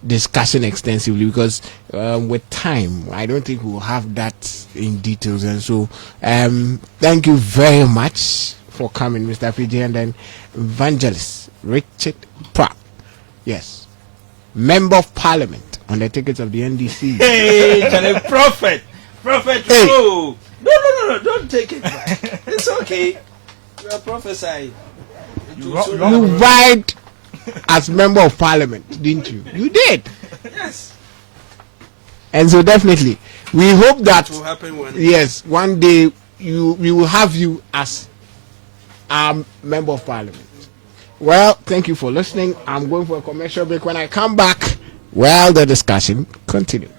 discussion extensively because with time, I don't think we'll have that in details. And so thank you very much for coming, Mr. PJ, and then Evangelist Richard Pratt. Yes. Member of Parliament on the tickets of the NDC. Hey, prophet. Hey. Oh. No, don't take it back. It's okay. You are prophesying. You ride as Member of Parliament, didn't you? You did. Yes. And so definitely, we hope that will happen one day we will have you as a Member of Parliament. Well, thank you for listening. I'm going for a commercial break. When I come back, the discussion continues.